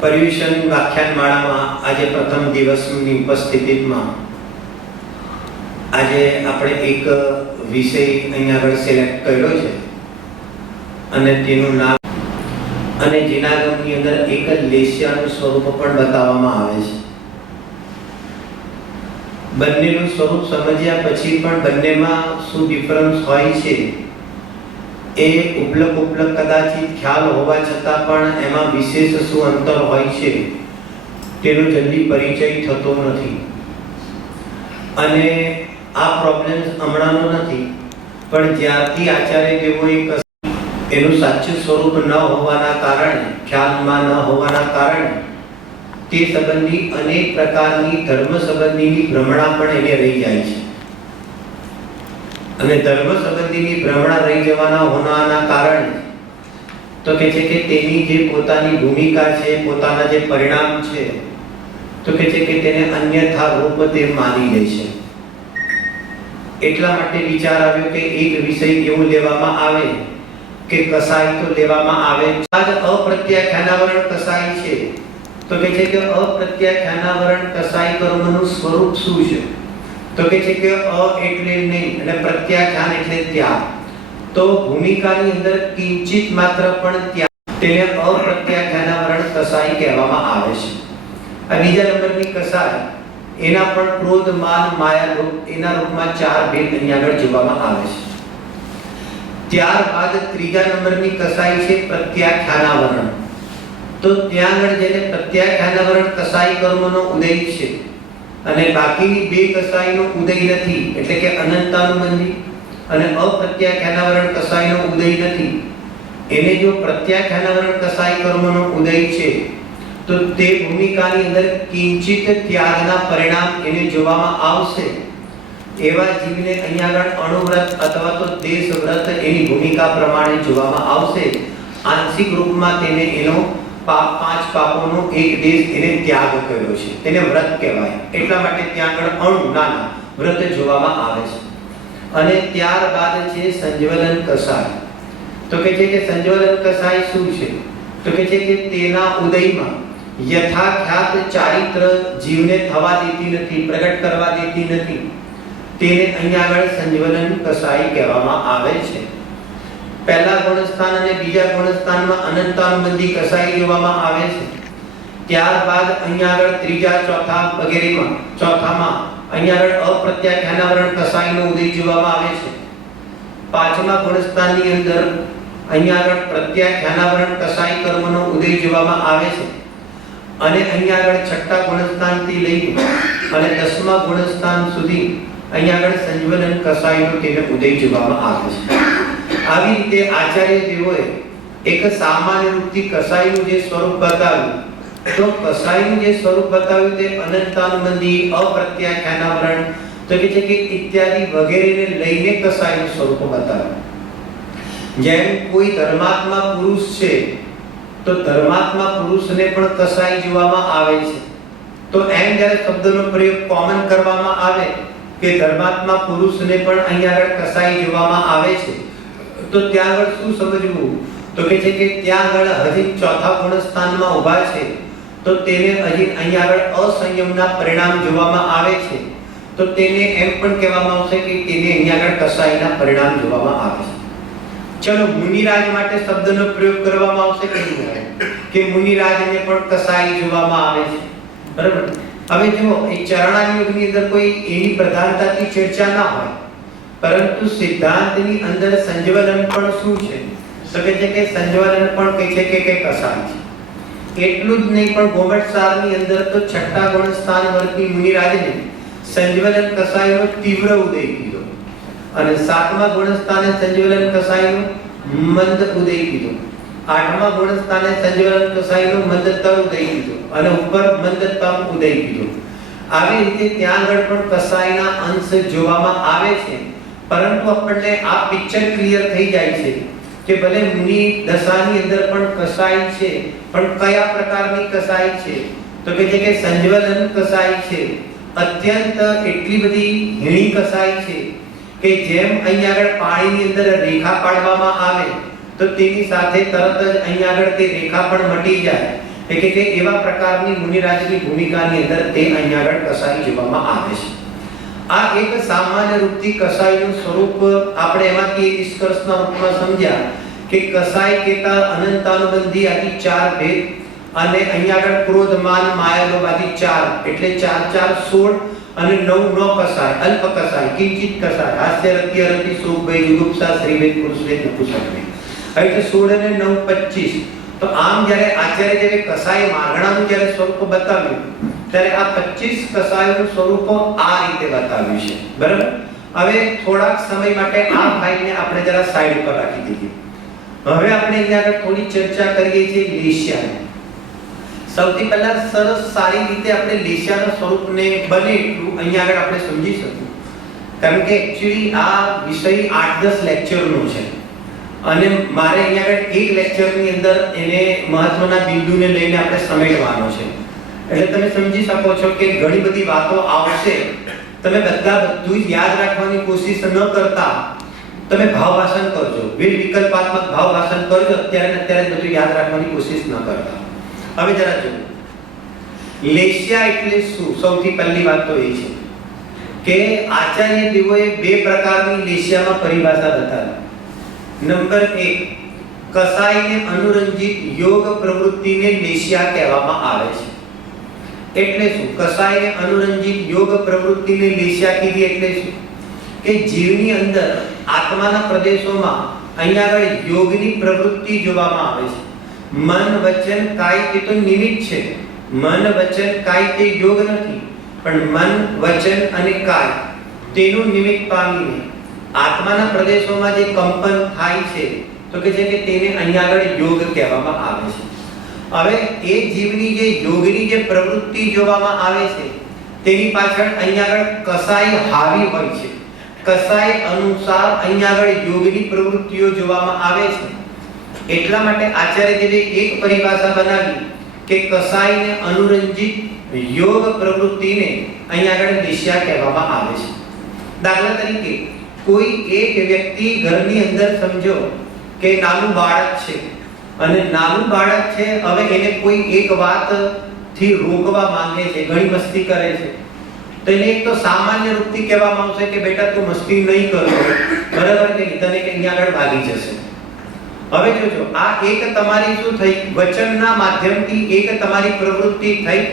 પર્યુષણ વ્યાખ્યાનમાળામાં આજે પ્રથમ દિવસની ઉપસ્થિતિમાં આજે આપણે એક વિષય અહીંયા આગળ સિલેક્ટ કર્યો છે અને તેનું નામ અને જીનાગમની અંદર એક લેશિયાનું સ્વરૂપ પણ બતાવવામાં આવે છે. બંનેનું સ્વરૂપ સમજ્યા પછી પણ બંનેમાં શું ડિફરન્સ હોય છે એ ઉપલક કદાચિત ખ્યાલ હોવા છતાં પણ એમાં વિશેષ શું અંતર હોય છે તેનો જલ્દી પરિચય થતો નથી. અને આ પ્રોબ્લેમ હમણાંનો નથી, પણ જ્યારથી આચાર્ય દેવોએ એનું સાચું સ્વરૂપ ન હોવાના કારણે, ખ્યાલમાં ન હોવાના કારણે તે સંબંધી અનેક પ્રકારની ધર્મ સંબંધીની ભ્રમણા પણ એને રહી જાય છે. અને ધર્મ સંબંધીની ભ્રમણા રહી જવાના હોવાના કારણે તો કે છે કે તેની જે પોતાની ભૂમિકા છે, પોતાના જે પરિણામ છે, તો કે છે કે તેને અન્યથા રૂપ તે માની લે છે. એટલા માટે વિચાર આવ્યો કે એક વિષય એવો લેવામાં આવે કે કસાય તો લેવામાં આવે. આજ અપ્રત્યાખ્યાનાવરણ કસાય છે તો કે છે કે અપ્રત્યાખ્યાનાવરણ કસાય કર્મનું સ્વરૂપ શું છે? તો કે છે કે અ એટલે નહીં અને પ્રત્યાખ્યાન એટલે ત્યાગ. તો ભૂમિકાની અંદર કિંચિત માત્ર પણ ત્યાગ, તેને અપ્રત્યાખ્યાનાવરણ કસાય કહેવામાં આવે છે. આ બીજા નંબરની કસાય, એના પણ ક્રોધ, માન, માયા રૂપ, એના રૂપમાં ચાર ભેદ અહીંયા આગળ જોવામાં આવે છે. ત્યારબાદ ત્રીજા નંબરની કસાય છે પ્રત્યાખ્યાનાવરણ. તો ત્યાં આગળ જેને પ્રત્યાખ્યાનાવરણ કસાય કર્મનો ઉદય છે અને બાકીની બે કસાયનો ઉદય નથી, એટલે કે અનંતાનુબંધી અને અપ્રત્યાખ્યાનાવરણ કસાયનો ઉદય નથી, એને જો પ્રત્યાખ્યાનાવરણ કસાય કર્મનો ઉદય છે તો તે ભૂમિકાની અંદર કિંચિત ત્યાગના પરિણામ એને જોવામાં આવશે. એવા જીવને અહીંયા આગળ અણુવ્રત અથવા તો દેશ વ્રત એની ભૂમિકા પ્રમાણે જોવામાં આવશે. આંશિક રૂપમાં તેને એનો પાંચ પાપોનો એક દેશ એને ત્યાગ કર્યો છે, તેને વ્રત કહેવાય. એટલા માટે ત્યાં આગળ અણુ નાના વ્રત જોવામાં આવે છે. અને ત્યારબાદ છે સંજ્વલન કસાય. તો કે છે કે સંજ્વલન કસાય શું છે? તો કે છે કે તેના ઉદયમાં યથાખ્યાત ચારિત્ર જીવને થવા દેતી નથી, પ્રગટ કરવા દેતી નથી. તેને અહીંયા આગળ સંજ્વલન કસાય કહેવામાં આવે છે. પહેલા ગુણસ્થાન અને બીજા ગુણસ્થાનમાં અનંતાનુબંધી કસાય જોવામાં આવે છે. ત્યારબાદ અહીંયા આગળ ત્રીજા, ચોથા વગેરેમાં, ચોથામાં અહીંયા આગળ અપ્રત્યાખ્યાનાવરણ કસાયનો ઉદય જોવામાં આવે છે. પાંચમા ગુણસ્થાનની અંદર અહીંયા આગળ પ્રત્યાખ્યાનાવરણ કસાય કર્મનો ઉદય જોવામાં આવે છે. અને અહીંયા આગળ છઠ્ઠા ગુણસ્થાનથી લઈને અને દસમા ગુણસ્થાન સુધી અહીંયા આગળ સંજ્વલન કસાયનો તેને ઉદય જોવામાં આવે છે. આવી રીતે આચાર્ય દેવોએ એક સામાન્ય રૂપથી કસાયનું જે સ્વરૂપ બતાવ્યું, તો કસાયનું જે સ્વરૂપ બતાવ્યું તે અનંતાનુબંધી, અપ્રત્યાખ્યાનાવરણ, તો કે છે કે ઇત્યાદિ વગેરેને લઈને કસાયનું સ્વરૂપ બતાવ્યું. જેમ કોઈ ધર્માત્મા પુરુષ છે તો ધર્માત્મા પુરુષને પણ કસાય જોવામાં આવે છે. તો એમ જ્યારે શબ્દનો પ્રયોગ કોમન કરવામાં આવે કે ધર્માત્મા પુરુષને પણ અહીંયા આગળ કસાય જોવામાં આવે છે, તો ત્યાં આગળ શું સમજવું? તો કે છે કે ત્યાં આગળ હજી ચોથા ગુણસ્થાનમાં ઊભા છે તો તેને હજી અહીંયા આગળ અસંયમના પરિણામ જોવામાં આવે છે, તો તેને એમ પણ કહેવામાં આવશે કે તેને અહીંયા આગળ કસાયના પરિણામ જોવામાં આવે છે. ચલો, મુનિરાજ માટે શબ્દનો પ્રયોગ કરવામાં આવશે કે મુનિરાજને પણ કસાય જોવામાં આવે છે. બરાબર? હવે જો એ ચરણાયુગની અંદર કોઈ એની પ્રધાનતાથી ચર્ચા ના હોય, પરંતુ સિદ્ધાંતની અંદર સંજ્વલન પણ શું છે? તો કે છે કે સંજ્વલન પણ કહે છે કે કસાય છે. એટલું જ નહીં, પણ ગોમટસારની અંદર તો છઠ્ઠા ગુણસ્થાન વર્ગની મુનિરાજને સંજ્વલન કસાયનો તીવ્ર ઉદય કીધો અને સાતમા ગુણસ્થાને સંજ્વલન કસાયનો મંદ ઉદય કીધો, આઠમા ગુણસ્થાને સંજ્વલન કસાયનો મંદતર ઉદય કીધો અને ઉપર મંદતમ ઉદય કીધો. આવી રીતે ત્યાં આગળ પણ કસાયના અંશ જોવામાં આવે છે. પરંતુ આપણને આ પિક્ચર ક્લિયર થઈ જાય છે કે ભલે મુનિ દશાની અંદર પણ કસાય છે, પણ કયા પ્રકારની કસાય છે? તો કે છે કે સંજ્વલન કસાય છે. અત્યંત એટલી બધી હીણી કસાય છે કે જેમ અહીંયા આગળ પાણીની અંદર રેખા પાડવામાં આવે તો તેની સાથે તરત જ અહીંયા આગળ તે રેખા પણ મટી જાય. કે એવા પ્રકારની મુનિરાજની ભૂમિકાની અંદર તે અહીંયા આગળ કસાઈ જોવામાં આવે છે. આ એક સામાન્ય રૂપથી કસાઈનું સ્વરૂપ આપણે એમાંથી એક નિષ્કર્ષના રૂપમાં સમજ્યા કે કસાઈ કેતા અનંતાનુબંધી આદિ 4 ભેદ અને અહીંયા આગળ ક્રોધ માન માયા લોભ આદિ 4 એટલે 4 4 16 અને 9 9 કસાય અલ્પ કસાય કિંચિત કસાય હાસ્ય રતિ અરતિ સુખ ભય જુગુપ્સા શ્રીવેદ પુરુષવેદ નપુંસકવેદ. હવે 16 અને 9 25. તો આમ જ્યારે આચાર્ય દેવે કસાય માગણાનું જ્યારે સ્વરૂપ બતાવ્યું ત્યારે આ 25 કસાયોનું સ્વરૂપ આ રીતે બતાવ્યું છે. બરાબર. હવે થોડાક સમય માટે આ ફાઇલને આપણે જરા સાઈડ પર રાખી દઈએ. હવે આપણે અહીંયા આગળ થોડી ચર્ચા કરીએ છીએ લેશ્યાની. સૌથી પહેલા સરસ સારી રીતે આપણે લેશ્યાના સ્વરૂપને બને એટલું અહીંયા આગળ આપણે સમજી શકીએ. કારણ કે એક્ચ્યુઅલી આ વિષય 8-10 લેક્ચરનો છે અને મારે અહીંયા આગળ એક લેક્ચરની અંદર એને મહત્વના બિંદુને લઈને આપણે સમેટવાનો છે. એટલે તમે સમજી શકો છો કે ઘણી બધી વાતો આવશે. તમે બધું જ યાદ રાખવાની કોશિશ ન કરતા તમે ભાવવાસન કરજો, વિકલ્પાત્મક ભાવવાસન કરજો. અત્યારે બધું યાદ રાખવાની કોશિશ ન કરતા. હવે જરા જો લેશ્યા એટલે શું. સૌથી પહેલી વાત તો એ છે કે આચાર્ય દેવોએ બે પ્રકારની લેશ્યામાં પરિભાષા બતાવી. નંબર 1, કસાઈને અનુરંજિત યોગ પ્રવૃત્તિને લેશ્યા કહેવામાં આવે છે. એટલે શું? કસાઈને અનુરંજિત યોગ પ્રવૃત્તિને લેશ્યા કીધી એટલે શું કે જીવની અંદર આત્માના પ્રદેશોમાં અહીંયા આગળ યોગની પ્રવૃત્તિ જોવામાં આવે છે. મન વચન કાય તે તો નિમિત્ત છે. મન વચન કાય તે યોગ નથી, પણ મન વચન અને કાય તેનું નિમિત્ત પામીને આત્માના પ્રદેશોમાં જે કંપન થાય છે તો કે છે કે તેને અહીંયા આગળ યોગ કહેવામાં આવે છે. હવે એ જીવની જે યોગની જે પ્રવૃત્તિ જોવામાં આવે છે તેની પાછળ અહીંયા આગળ કસાઈ હાવી હોય છે. કસાઈ અનુસાર અહીંયા આગળ યોગની પ્રવૃત્તિઓ જોવામાં આવે છે. એટલા માટે આચાર્ય દેવે એક પરિભાષા બનાવી કે કસાઈને અનુરંજિત યોગ પ્રવૃત્તિને અહીંયા આગળ લેશ્યા કહેવામાં આવે છે. દાખલા તરીકે કોઈ એક વ્યક્તિ ઘરની અંદર સમજો કે નાનું બાળક છે અને નાનું બાળક છે, હવે એને કોઈ એક વાત થી રોકવા માંગે છે, ઘણી મસ્તી કરે છે, તો એને એક તો સામાન્ય રૂપથી કહેવામાં આવશે કે બેટા તું મસ્તી નહીં કરતો, બરાબર કે તને કે અહીંયા આગળ ભાગી જશે. હવે જોજો આ એક તમારી શું થઈ, વચનના માધ્યમથી એક તમારી પ્રવૃત્તિ થઈ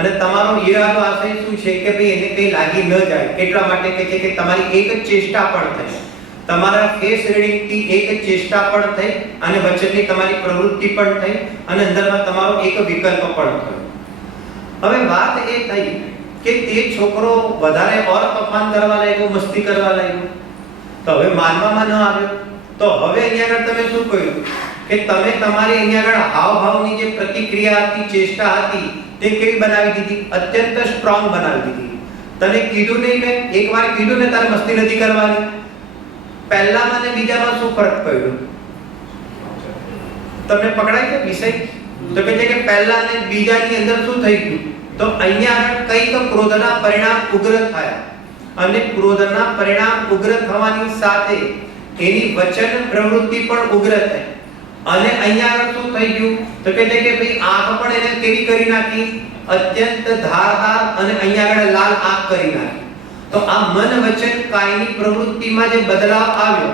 અને તમારો ઈરાદો આશય શું છે કે ભાઈ એને કઈ લાગી ન જાય એટલા માટે કહે છે કે તમારી એક જ ચેષ્ટા પણ થઈ, તમારા ફેસ રીડિંગ થી એક જ ચેષ્ટા પણ થઈ અને વચનની તમારી પ્રવૃત્તિ પણ થઈ અને અંદરમાં તમારો એક વિકલ્પ પણ થયો. હવે વાત એ થઈ કે તે છોકરો વધારે ઓર તોફાન કરવા લાગ્યો, મસ્તી કરવા લાગ્યો, તો હવે માનવામાં ન આવ્યો. તો હવે અહીંયા આગળ તમે શું કહ્યું કે તમે તમારી અહીંયા આગળ હાવભાવની જે પ્રતિક્રિયા હતી, ચેષ્ટા હતી, તે કેવી બનાવી દીધી? અત્યંત સ્ટ્રોંગ બનાવી દીધી. તને કીધું નહીં, મેં એકવાર કીધું ને તારે મસ્તી નથી કરવાની. પહેલામાં ને બીજામાં શું ફરક પડ્યો? તમને પકડાય છે વિષય? તો કહે છે કે પહેલા અને બીજાની અંદર શું થઈ ગયું? તો અહીંયા આગળ કંઈક ક્રોધના પરિણામ ઉગ્ર થયા અને ક્રોધના પરિણામ ઉગ્ર થવાની સાથે એની વચન પ્રવૃત્તિ પણ ઉગ્ર થઈ અને અહીંયા આગળ શું થઈ ગયું? તો કહે છે કે ભાઈ આંખ પણ એને કેવી કરી નાખી? અત્યંત ધારદાર અને અહીંયા આગળ લાલ આંખ કરી નાખી. તો આ મન વચન કાયની પ્રવૃત્તિમાં જે બદલાવ આવ્યો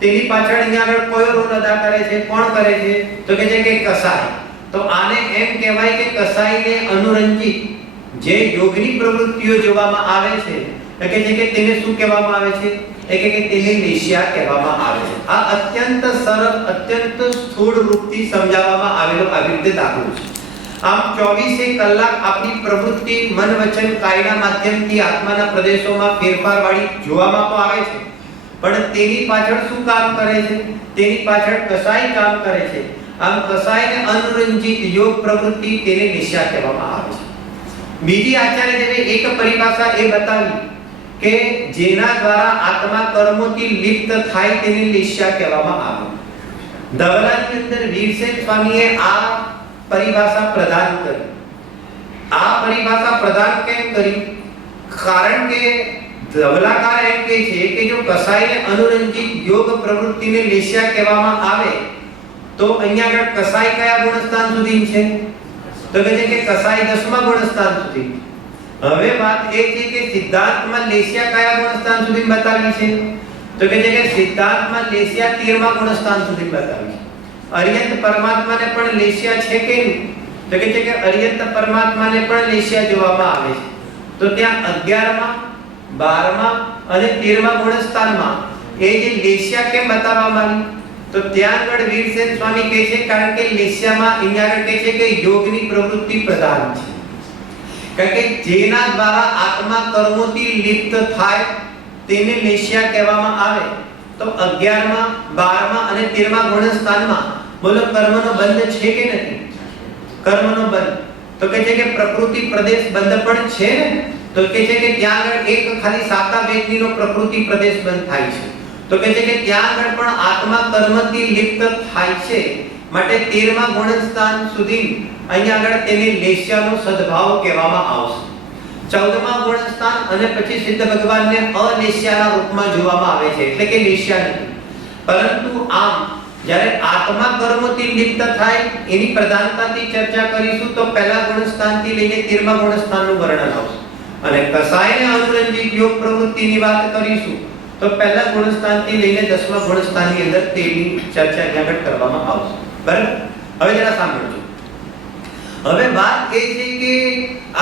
તેની પાછળ અહીંયા આગળ કયો રોલ અદા કરે છે? કોણ કરે છે? તો કહે છે કે કસાય. તો આને એમ કહેવાય કે કસાઈને અનુરંજિત જે યોગની પ્રવૃત્તિઓ જોવામાં આવે છે તો કહે છે કે તેને શું કહેવામાં આવે છે? કે તેને લેશ્યા કહેવામાં આવે છે. આ અત્યંત સરળ, અત્યંત સ્થૂળ રૂપથી સમજાવવામાં આવેલો આવી રીતે દાખલો છે. આમ 24 કલાક આપણી પ્રવૃત્તિ મન વચન કાયના માધ્યમથી આત્માના પ્રદેશોમાં ફેરફાર વાળી જોવામાં તો આવે છે, પણ તેની પાછળ શું કામ કરે છે? તેની પાછળ કસાઈ કામ કરે છે. આમ કસાઈને અનુરંજિત યોગ પ્રવૃત્તિ તેને લેશ્યા કહેવામાં આવે છે. બીજી આચાર્ય દેવે એક પરિભાષા એ બતાવી કે જેના દ્વારા આત્મા કર્મોથી લિપ્ત થાય તેને લેશ્યા કહેવામાં આવે. ધવલાની અંદર વીરસેન સ્વામીએ આ પરિભાષા પ્રદાન કરી. આ પરિભાષા પ્રદાન કેમ કરી? કારણ કે ધવલાકાર એમ કહે છે કે જો કસાઈને અનુરંજિત યોગ પ્રવૃત્તિને લેશ્યા કહેવામાં આવે તો અહીંયા આગળ કસાઈ કયા ગુણસ્થાન સુધી છે? તો કહે છે કે કસાઈ 10મા ગુણસ્થાન સુધી. હવે વાત એ છે કે સિદ્ધાંતમાં લેસ્યા કયા ગુણસ્થાન સુધી બતાવી છે? તો કહે છે કે સિદ્ધાંતમાં લેસ્યા 13મા ગુણસ્થાન સુધી બતાવી છે. અર્યંત પરમાત્માને પણ લેસ્યા છે કે નહીં? તો કહે છે કે અર્યંત પરમાત્માને પણ લેસ્યા જોવામાં આવે છે. તો ત્યાં 11મા 12મા અને 13મા ગુણસ્થાનમાં એ જે લેસ્યા કેમ બતાવવામાં આવી? તો ત્યાં આગળ વીરસેન સ્વામી કહે છે કારણ કે લેસ્યામાં અહીંયા આગળ કહે છે કે યોગની પ્રવૃત્તિ પ્રધાન છે. કારણ કે જેના દ્વારા આત્મા કર્મોથી લિપ્ત થાય તેને લેસ્યા કહેવામાં આવે. તો 11મા 12મા અને 13મા ગુણસ્થાનમાં બોલો કર્મનો બંધ છે કે નથી? કર્મનો બંધ. તો કહે છે કે પ્રકૃતિ પ્રદેશ બંધ પણ છે ને? તો કહે છે કે ત્યાં આગળ એક ખાલી સાતા વેદનીનો પ્રકૃતિ પ્રદેશ બંધ થાય છે. તો કહે છે કે ત્યાં આગળ પણ આત્મા કર્મથી લિપ્ત થાય છે. માટે 13મા ગુણસ્થાન સુધી અહીંયા આગળ તેને લેસ્યાનો સદભાવ કહેવામાં આવશે. 14મા ગુણસ્થાન અને પછી સિદ્ધ ભગવાનને અલેસ્યાના રૂપમાં જોવામાં આવે છે, એટલે કે લેસ્યા નથી. પરંતુ આમ જ્યારે આત્મા કર્મથી લિપ્ત થાય એની પ્રધાનતાથી ચર્ચા કરીશું તો પહેલા ગુણસ્થાનથી લઈને 13મા ગુણસ્થાનનું વર્ણન આવશે. અને કસાયને અનુરંજિત યોગ પ્રવૃત્તિની વાત કરીશું તો પહેલા ગુણસ્થાનથી લઈને 10મા ગુણસ્થાનની અંદર તેની ચર્ચા અહીંયા આગળ કરવામાં આવશે. બરાબર? હવે જરા સાંભળજો. હવે વાત એ છે કે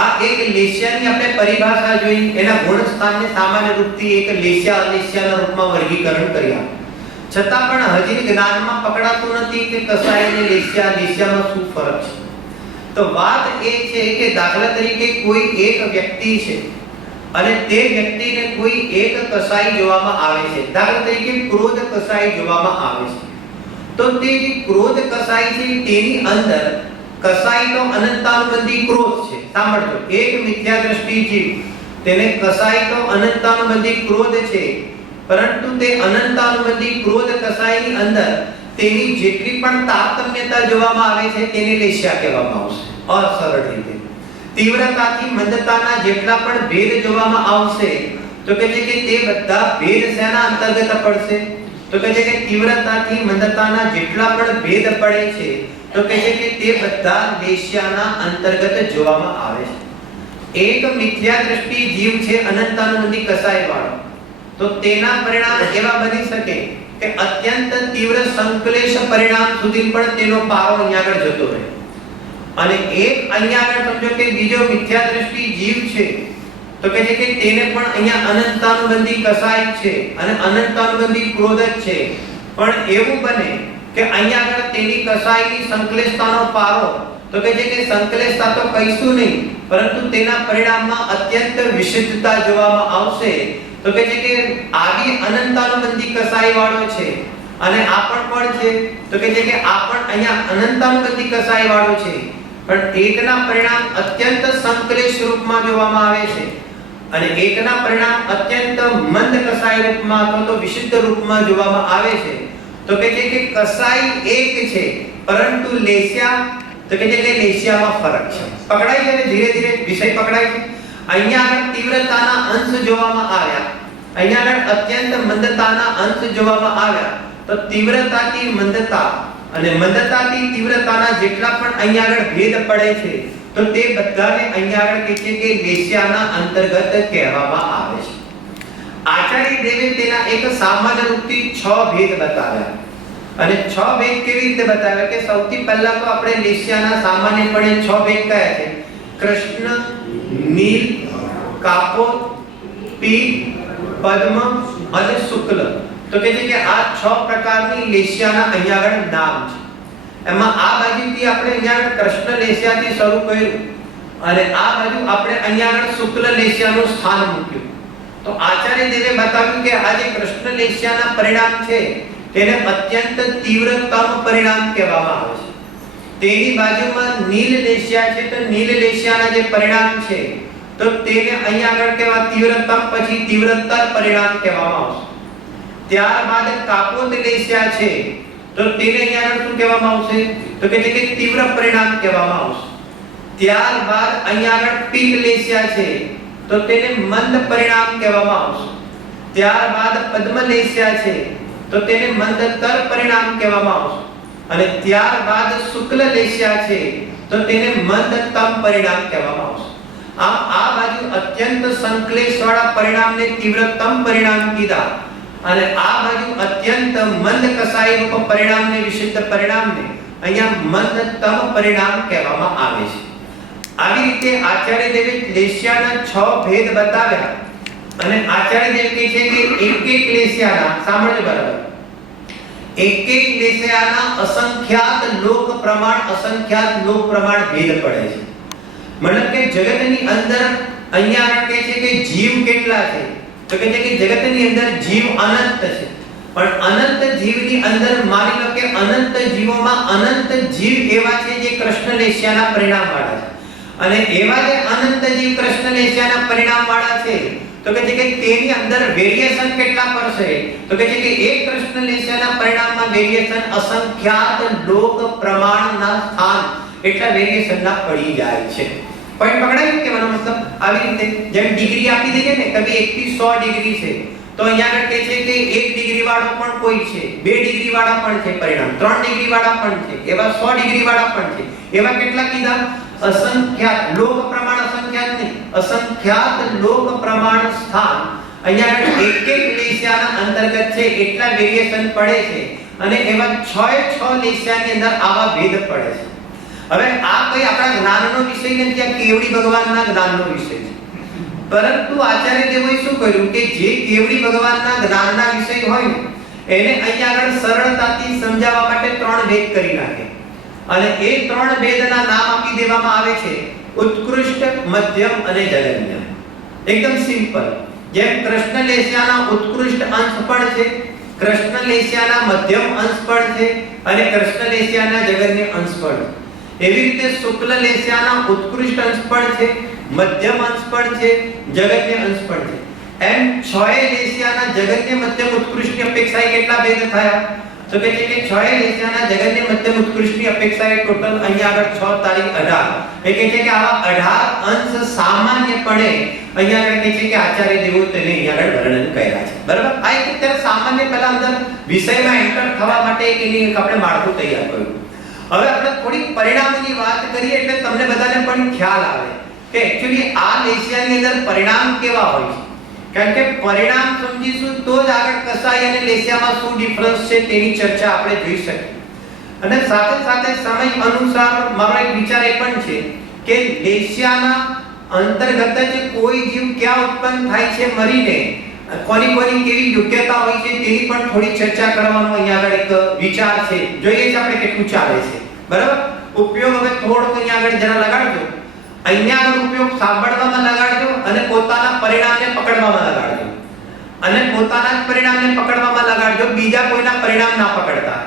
આ એક લેસ્યાની આપણે પરિભાષા જોઈ, એના ગુણસ્થાનને સામાન્ય રૂપથી એક લેસ્યા અલેસ્યાના રૂપમાં વર્ગીકરણ કર્યા. છતાં પણ હજી જ્ઞાનમાં પકડાતું નથી કે કસાય અને લેસ્યા લેસ્યામાં શું ફરક છે. તો વાત એ છે કે દાખલા તરીકે કોઈ એક વ્યક્તિ છે અને તે વ્યક્તિને કોઈ એક કસાઈ જોવામાં આવે છે. દાખલા તરીકે ક્રોધ કસાઈ જોવામાં આવે છે. તો તે જે ક્રોધ કસાઈ છે તેની અંદર કસાઈ તો અનંતાનુબંધી ક્રોધ છે. સાંભળજો, એક મિથ્યા દ્રષ્ટિ જીવ તેને કસાઈ તો અનંતાનુબંધી ક્રોધ છે, પરંતુ તે અનંતાનુબંધી ક્રોધ કસાઈની અંદર તેની જેટલી પણ તારતમ્યતા જોવામાં આવે છે તેને લેસ્યા કહેવામાં આવશે. અસરળ રીતે તીવ્રતાથી મંદતાના જેટલા પણ ભેદ જોવામાં આવશે તો કહે છે કે તે બધા ભેદ શેના અંતર્ગત પડશે? તો કહે છે કે તીવ્રતાથી મંદતાના જેટલા પણ ભેદ પડે છે તો કહે છે કે તે બધા લેસ્યાના અંતર્ગત જોવામાં આવે છે. એક મિથ્યા દ્રષ્ટિ જીવ છે અનંતાનુબંધી કસાઈ વાળો, તો તેના પરિણામ એવા બની શકે કે અત્યંત તીવ્ર સંકલેશ પરિણામ સુધી પણ તેનો પારો અહીંયા આગળ જતો રહે. અને એક અહીંયા આગળ સમજો કે બીજો મિથ્યા દ્રષ્ટિ જીવ છે તો કહે છે કે તેને પણ અહીંયા અનંતાનુબંધી કસાય છે અને અનંતાનુબંધી ક્રોધ છે, પણ એવું બને કે અહીંયા આગળ તેની કસાયની સંકલેશતાનો પારો તો કહે છે કે સંકલેશતા તો કહીશું નહીં, પરંતુ તેના પરિણામમાં અત્યંત વિશુદ્ધતા જોવામાં આવશે. તો કહે છે કે આવી અનંતાનુબંધી કસાઈ વાળો છે અને આ પણ છે. તો કહે છે કે આ પણ અહીંયા અનંતાનુબંધી કસાઈ વાળો છે, પણ એકના પરિણામ અત્યંત સંકલેશ રૂપમાં જોવામાં આવે છે અને એકના પરિણામ અત્યંત મંદ કસાઈ રૂપમાં અથવા તો વિશુદ્ધ રૂપમાં જોવામાં આવે છે. તો કહે છે કે કસાઈ એક છે પરંતુ લેસ્યા તો કહે છે કે લેસ્યામાં ફરક છે. પકડાય છે ને? ધીરે ધીરે વિષય પકડાય છે. અહીંયા આગળ તીવ્રતાના અંશ જોવામાં આવ્યા, અહીંયા આગળ અત્યંત મંદતાના અંશ જોવામાં આવ્યા. તો તીવ્રતાથી મંદતા અને મંદતાથી તીવ્રતાના જેટલા પણ અહીંયા આગળ ભેદ પડે છે તો તે બધાને અહીંયા આગળ કહે છે કે લેસ્યાના અંતર્ગત કહેવામાં આવે છે. આચાર્ય દેવે તેના એક સામાન્ય રૂપથી 6 ભેદ બતાવ્યા. અને 6 ભેદ કેવી રીતે બતાવ્યા કે સૌથી પહેલા તો આપણે લેસ્યાના સામાન્યપણે 6 ભેદ કયા છે? કૃષ્ણ, નીલ, કાપોદ, પીત, પદ્મ અને શુક્લ. તો કહે છે કે આ 6 પ્રકારની લેસ્યાના અહીંયા આગળ નામ છે. એમાં આ બાજુથી આપણે અહીંયા આગળ કૃષ્ણ લેસ્યાથી શરૂ કર્યું અને આ બાજુ આપણે અહીંયા આગળ શુક્લ લેસ્યાનું સ્થાન મૂક્યું. તો આચાર્ય દેવે બતાવ્યું કે આ જે કૃષ્ણ લેસ્યાના પરિણામ છે તેને અત્યંત તીવ્રતાનું પરિણામ કહેવામાં આવે છે. તેની બાજુમાં નીલ લેસ્યા છે, તો નીલ લેસ્યાના જે પરિણામ છે તો તેને અહીંયા આગળ કેવા તીવ્રતમ પછી તીવ્રતર પરિણામ કહેવામાં આવશે. ત્યારબાદ કાપોદ લેસ્યા છે તો તેને અહીંયા આગળ શું કહેવામાં આવશે? તો કે છે કે તીવ્ર પરિણામ કહેવામાં આવશે. ત્યારબાદ અહીંયા આગળ પીત લેસ્યા છે તો તેને મંદ પરિણામ કહેવામાં આવશે. ત્યારબાદ પદ્મ લેસ્યા છે તો તેને મંદતર પરિણામ કહેવામાં આવશે. અને ત્યારબાદ શુક્લ લેસ્યા છે તો તેને મંદતમ પરિણામ કહેવામાં આવશે. આ બાજુ અત્યંત સંક્લેશવાળા પરિણામને તીવ્રતમ પરિણામ કીધા અને આ બાજુ અત્યંત મંદ કસાય રૂપ પરિણામને વિશુદ્ધ પરિણામને અહીંયા મંદતમ પરિણામ કહેવામાં આવે છે. આવી રીતે આચાર્ય દેવે ક્લેશ્યાના 6 ભેદ બતાવ્યા અને આચાર્ય દેવ કહે છે કે એક એક ક્લેશ્યાના સાંભળજો બરાબર એક એક ક્લેશ્યાના અસંખ્યાત લોક પ્રમાણ ભેદ પડે છે. મતલબ કે જગતની અંદર અહીંયા કહે છે કે જીવ કેટલા છે તો કહે છે કે જગતની અંદર જીવ અનંત છે પણ અનંત જીવની અંદર માની લો કે અનંત જીવોમાં અનંત જીવ એવા છે જે કૃષ્ણ લેશ્યાના પરિણામ વાળા છે અને એવા જે અનંત જીવ કૃષ્ણ લેશ્યાના પરિણામ વાળા છે તો કહે છે કે તેની અંદર વેરિએશન કેટલા પડશે તો કહે છે કે એક કૃષ્ણ લેશ્યાના પરિણામમાં વેરિએશન અસંખ્યાત લોક પ્રમાણના સ્થાન એટલા વેરિએશનના પડી જાય છે. પોઈન્ટ પકડાય કે મને મતલબ આવી રીતે જેમ ડિગ્રી આપી દઈએ ને કે 1 થી 100 ડિગ્રી છે તો અહીંયા આગળ કહે છે કે 1 ડિગ્રી વાળો પણ કોઈ છે 2 ડિગ્રી વાળા પણ છે પરિણામ 3 ડિગ્રી વાળા પણ છે એવા 100 ડિગ્રી વાળા પણ છે એવા કેટલા કીધા અસંખ્યાત લોક પ્રમાણ અસંખ્યાત નહીં અસંખ્યાત લોક પ્રમાણ સ્થાન અહીંયા આગળ એક એક લેશ્યાના અંતર્ગત છે એટલા વેરિએશન પડે છે અને એવા 6 લેશ્યાની અંદર આવા ભેદ પડે છે. હવે આ કોઈ આપણા જ્ઞાનનો વિષય નથી આ કેવડી ભગવાનના જ્ઞાનનો વિષય છે પરંતુ આચાર્ય દેવોએ શું કર્યું કે જે કેવડી ભગવાનના જ્ઞાનના વિષય હોય એને અહીંયા આગળ સરળતાથી સમજાવવા માટે 3 ભેદ કરી નાખે અને એ 3 ભેદના નામ આપી દેવામાં આવે છે ઉત્કૃષ્ટ મધ્યમ અને જગન્ય. એકદમ સિમ્પલ જેમ કૃષ્ણ લેશ્યાના ઉત્કૃષ્ટ અંશ પણ છે કૃષ્ણ લેશ્યાના મધ્યમ અંશ પણ છે અને કૃષ્ણ લેશ્યાના જગન્ય અંશ પણ છે. એવી રીતે શુક્લ લેશ્યાના ઉત્કૃષ્ટ અંશ પણ છે મધ્યમ અંશ પણ છે જગન્ય અંશ પણ છે. એમ 6 લેશ્યાના જગન્ય મધ્યમ ઉત્કૃષ્ટની અપેક્ષાએ કેટલા ભેદ થયા તો કહે છે કે 6 લેશ્યાના જગન્ય મધ્યમ ઉત્કૃષ્ટની અપેક્ષાએ ટોટલ અહીંયા આગળ 6 તારીખ 18 એ કહે છે કે આવા 18 અંશ સામાન્યપણે અહીંયા આગળ કહે છે કે આચાર્ય દેવો તેને અહીંયા આગળ વર્ણન કર્યા છે. બરાબર આ એક ત્યારે સામાન્ય પહેલા અંદર વિષયમાં એન્ટર થવા માટે એક એની આપણે માળખું તૈયાર કર્યું. હવે આપણે થોડી પરિણામની વાત કરીએ એટલે તમને બધાને પણ ખ્યાલ આવે કે એક્ચ્યુઅલી આ લેશ્યાની અંદર પરિણામ કેવા હોય છે કારણ કે પરિણામ સમજીશું તો જ આગળ કસાય અને લેશ્યામાં શું ડિફરન્સ છે તેની ચર્ચા આપણે જોઈ શકીએ. અને સાથે સાથે સમય અનુસાર મારો એક વિચાર એ પણ છે કે લેશ્યાના અંતર્ગત જ કોઈ જીવ ક્યાં ઉત્પન્ન થાય છે મરીને કોની કેવી યોગ્યતા હોય છે તેની પણ થોડી ચર્ચા કરવાનો અહીંયા આગળ એક વિચાર છે. જોઈએ છે આપણે કેટલું ચાલે છે. બરાબર ઉપયોગ હવે થોડો અહીંયા આગળ જરા લગાડજો અહીંયા આગળ ઉપયોગ સાંભળવામાં લગાડજો અને પોતાના પરિણામને પકડવામાં લગાડજો અને પોતાના જ પરિણામને પકડવામાં લગાડજો બીજા કોઈના પરિણામ ના પકડતા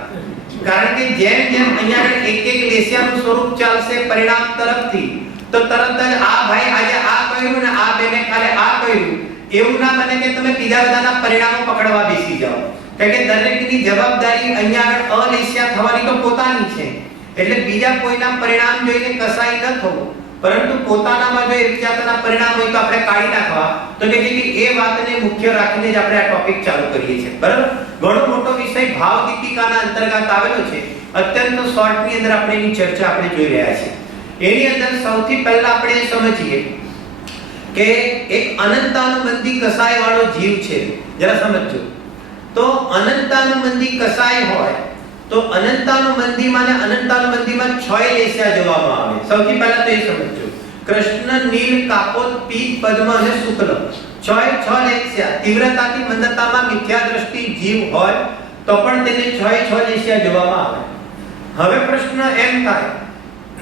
કારણ કે જેમ જેમ અહીંયા આગળ એક એક લેશ્યાનું સ્વરૂપ ચાલશે પરિણામ તરફથી તો તરત જ આ ભાઈ આજે આ કહ્યું ને આ બેને કાલે આ કહ્યું એવું ના બને કે તમે બીજા બધાના પરિણામો પકડવા બેસી જાઓ કારણ કે દરેકની જવાબદારી અહીંયા આગળ અલેશ્યા થવાની તો પોતાની છે એટલે બીજા કોઈના પરિણામ જોઈને કસાઈ ન થવું પરંતુ પોતાનામાં જો એક જાતના પરિણામ હોય તો આપણે કાઢી નાખવા તો કે એ વાતને મુખ્ય રાખીને જ આપણે આ ટોપિક ચાલુ કરીએ છીએ. બરાબર ઘણો મોટો વિષય ભાવ દીપિકાના અંતર્ગત આવેલો છે અત્યંત શોર્ટની અંદર આપણે એની ચર્ચા આપણે જોઈ રહ્યા છીએ. એની અંદર સૌથી પહેલા આપણે સમજીએ કે એક અનંતાનુબંધી કસાય વાળો જીવ છે. જરા સમજો તો અનંતાનુબંધી કસાય હોય તો અનંતાનુબંધીમાં 6 લેશ્યા જોવામાં આવે. સૌથી પહેલા તો એ સમજો કૃષ્ણ નીલ કાપોત પીત પદ્મ અને શુક્લ 6 લેશ્યા તીવ્રતાથી મંદતામાં મિથ્યા દ્રષ્ટિ જીવ હોય તો પણ તેને 6 લેશ્યા જોવામાં આવે. હવે પ્રશ્ન એમ થાય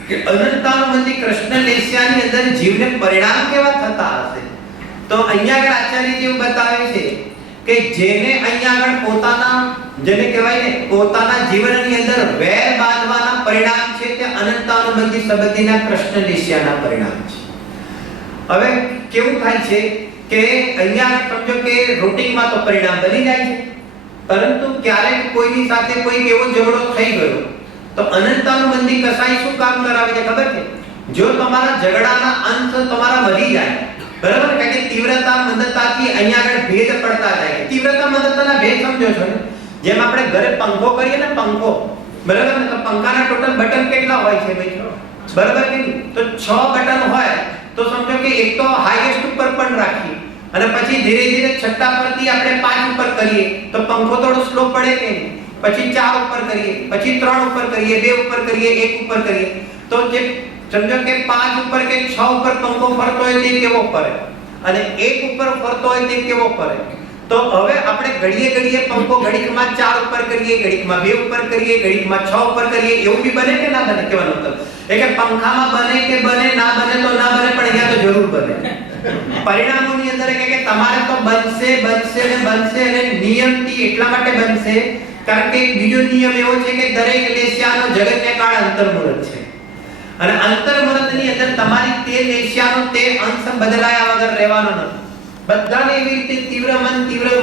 કે અનંતાનુબંધી કૃષ્ણ લેશ્યાની અંદર જીવને પરિણામ કેવા થતા હશે તો અહીંયા આગળ આચાર્ય જેવું બતાવે છે કે જેને અહીંયા આગળ પોતાના જેને કહેવાય ને પોતાના જીવનની અંદર વેર બાંધવાના પરિણામ છે તે અનંતાનુબંધી સંબંધીના કૃષ્ણ લેશ્યાના પરિણામ છે. હવે કેવું થાય છે કે અહીંયા સમજો કે રૂટિનમાં તો પરિણામ બની જાય છે પરંતુ ક્યારેક કોઈની સાથે કોઈ એવો ઝઘડો થઈ ગયો તો અનંતાનુબંધી કસાઈ શું કામ કરાવે છે ખબર છે જો તમારા ઝઘડાના અંશ તમારા વધી જાય બરાબર કારણ કે તીવ્રતા મંદતાથી અહીંયા આગળ ભેદ પડતા જાય તીવ્રતા મંદતાના ભેદ સમજો છો ને જેમ આપણે ઘરે પંખો કરીએ ને પંખો બરાબર ને તો પંખાના ટોટલ બટન કેટલા હોય છે ભાઈ બરાબર કે નહીં? તો 6 બટન હોય તો સમજો કે એક તો હાઈએસ્ટ ઉપર પણ રાખીએ અને પછી ધીરે ધીરે છઠ્ઠા પરથી આપણે 5 ઉપર કરીએ તો પંખો થોડો સ્લો પડે કે નહીં? પછી 4 ઉપર કરીએ, પછી 3 ઉપર કરીએ, 2 ઉપર કરીએ, 1 ઉપર કરીએ, તો જે સમજો કે 5 ઉપર કે 6 ઉપર પંખો ફરતો હોય તે કેવો ફરે અને 1 ઉપર ફરતો હોય તે કેવો ફરે. તો હવે આપણે ઘડીએ ઘડીએ પંખો ઘડીકમાં 4 ઉપર કરીએ, ઘડીકમાં 2 ઉપર કરીએ, ઘડીકમાં 6 ઉપર કરીએ, એવું બી બને કે ના બને? કહેવાનો મતલબ એ કે પંખામાં બને કે બને, ના બને તો ના બને, પણ અહીંયા તો જરૂર બને. પરિણામોની અંદર કે તમારે તો બનશે બનશે ને બનશે અને નિયમથી એટલા માટે બનશે કારણ કે બીજો નિયમ એવો છે કે દરેક લેશિયાનો જગતને કાળ અંતર્મુહૂર્ત છે અને અંતર્મુહૂર્તની અંદર તમારી તે લેશિયાનો તે અંશ બદલાયા વગર રહેવાનો નથી. બધાને એવી રીતે તીવ્ર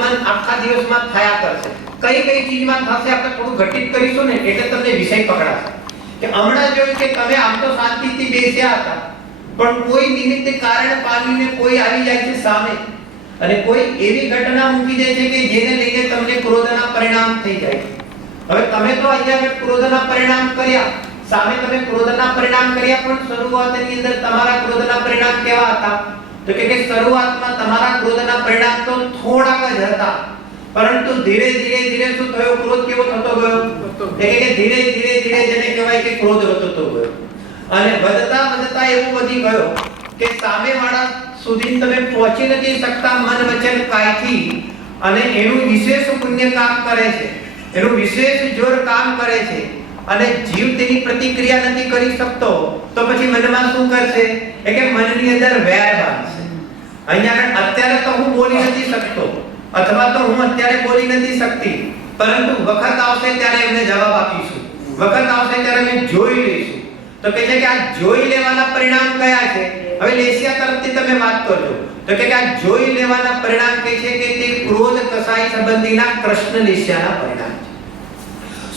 મન આખા દિવસમાં થયા કરશે. કઈ કઈ ચીજમાં થશે આપણે થોડું ઘટિત કરીશું ને એટલે તમને વિષય પકડાશે. કે હમણાં જોયું કે તમે આમ તો શાંતિથી બેસ્યા હતા પણ કોઈ નિમિત્તે કારણ પામીને કોઈ આવી જાય છે સામે અને કોઈ એવી ઘટના મૂકી દે છે કે જેને લઈને તમને ક્રોધના પરિણામ થઈ જાય. હવે તમે તો અહીંયા ક્રોધના પરિણામ કર્યા, સામે તમે ક્રોધના પરિણામ કર્યા, પણ શરૂઆતની અંદર તમારા ક્રોધના પરિણામ કેવા હતા? તો કે શરૂઆતમાં તમારા ક્રોધના પરિણામ તો થોડાક જ હતા, પરંતુ ધીરે ધીરે શું થયો? ક્રોધ કેવો થતો ગયો? કે ધીરે ધીરે જેને કહેવાય કે ક્રોધ વધતો ગયો અને વધતા એવું વધી ગયો કે સામેવાળા સુધી તમે પહોંચી નથી શકતા મન વચન કાયથી અને એનું વિશેષ પુણ્ય કામ કરે છે, એનું વિશેષ જોર કામ કરે છે અને જીવ તેની પ્રતિક્રિયા નથી કરી શકતો તો પછી મનમાં શું કરશે? એ કે મનની અંદર વેર બાંધશે. અહીંયા અત્યારે તો હું બોલી નથી શકતો અથવા તો હું અત્યારે બોલી નથી શકતી, પરંતુ વખત આવશે ત્યારે એમને જવાબ આપીશું, વખત આવશે ત્યારે અમે જોઈ લઈશું. તો કહે છે કે આ જોઈ લેવાના પરિણામ કયા છે? હવે લેશિયા તરફથી તમે વાત કરજો તો કે આ જોઈ લેવાના પરિણામ કહે છે કે તે ક્રોધ કસાઈ સંબંધીના કૃષ્ણ લેશિયાના પરિણામ છે.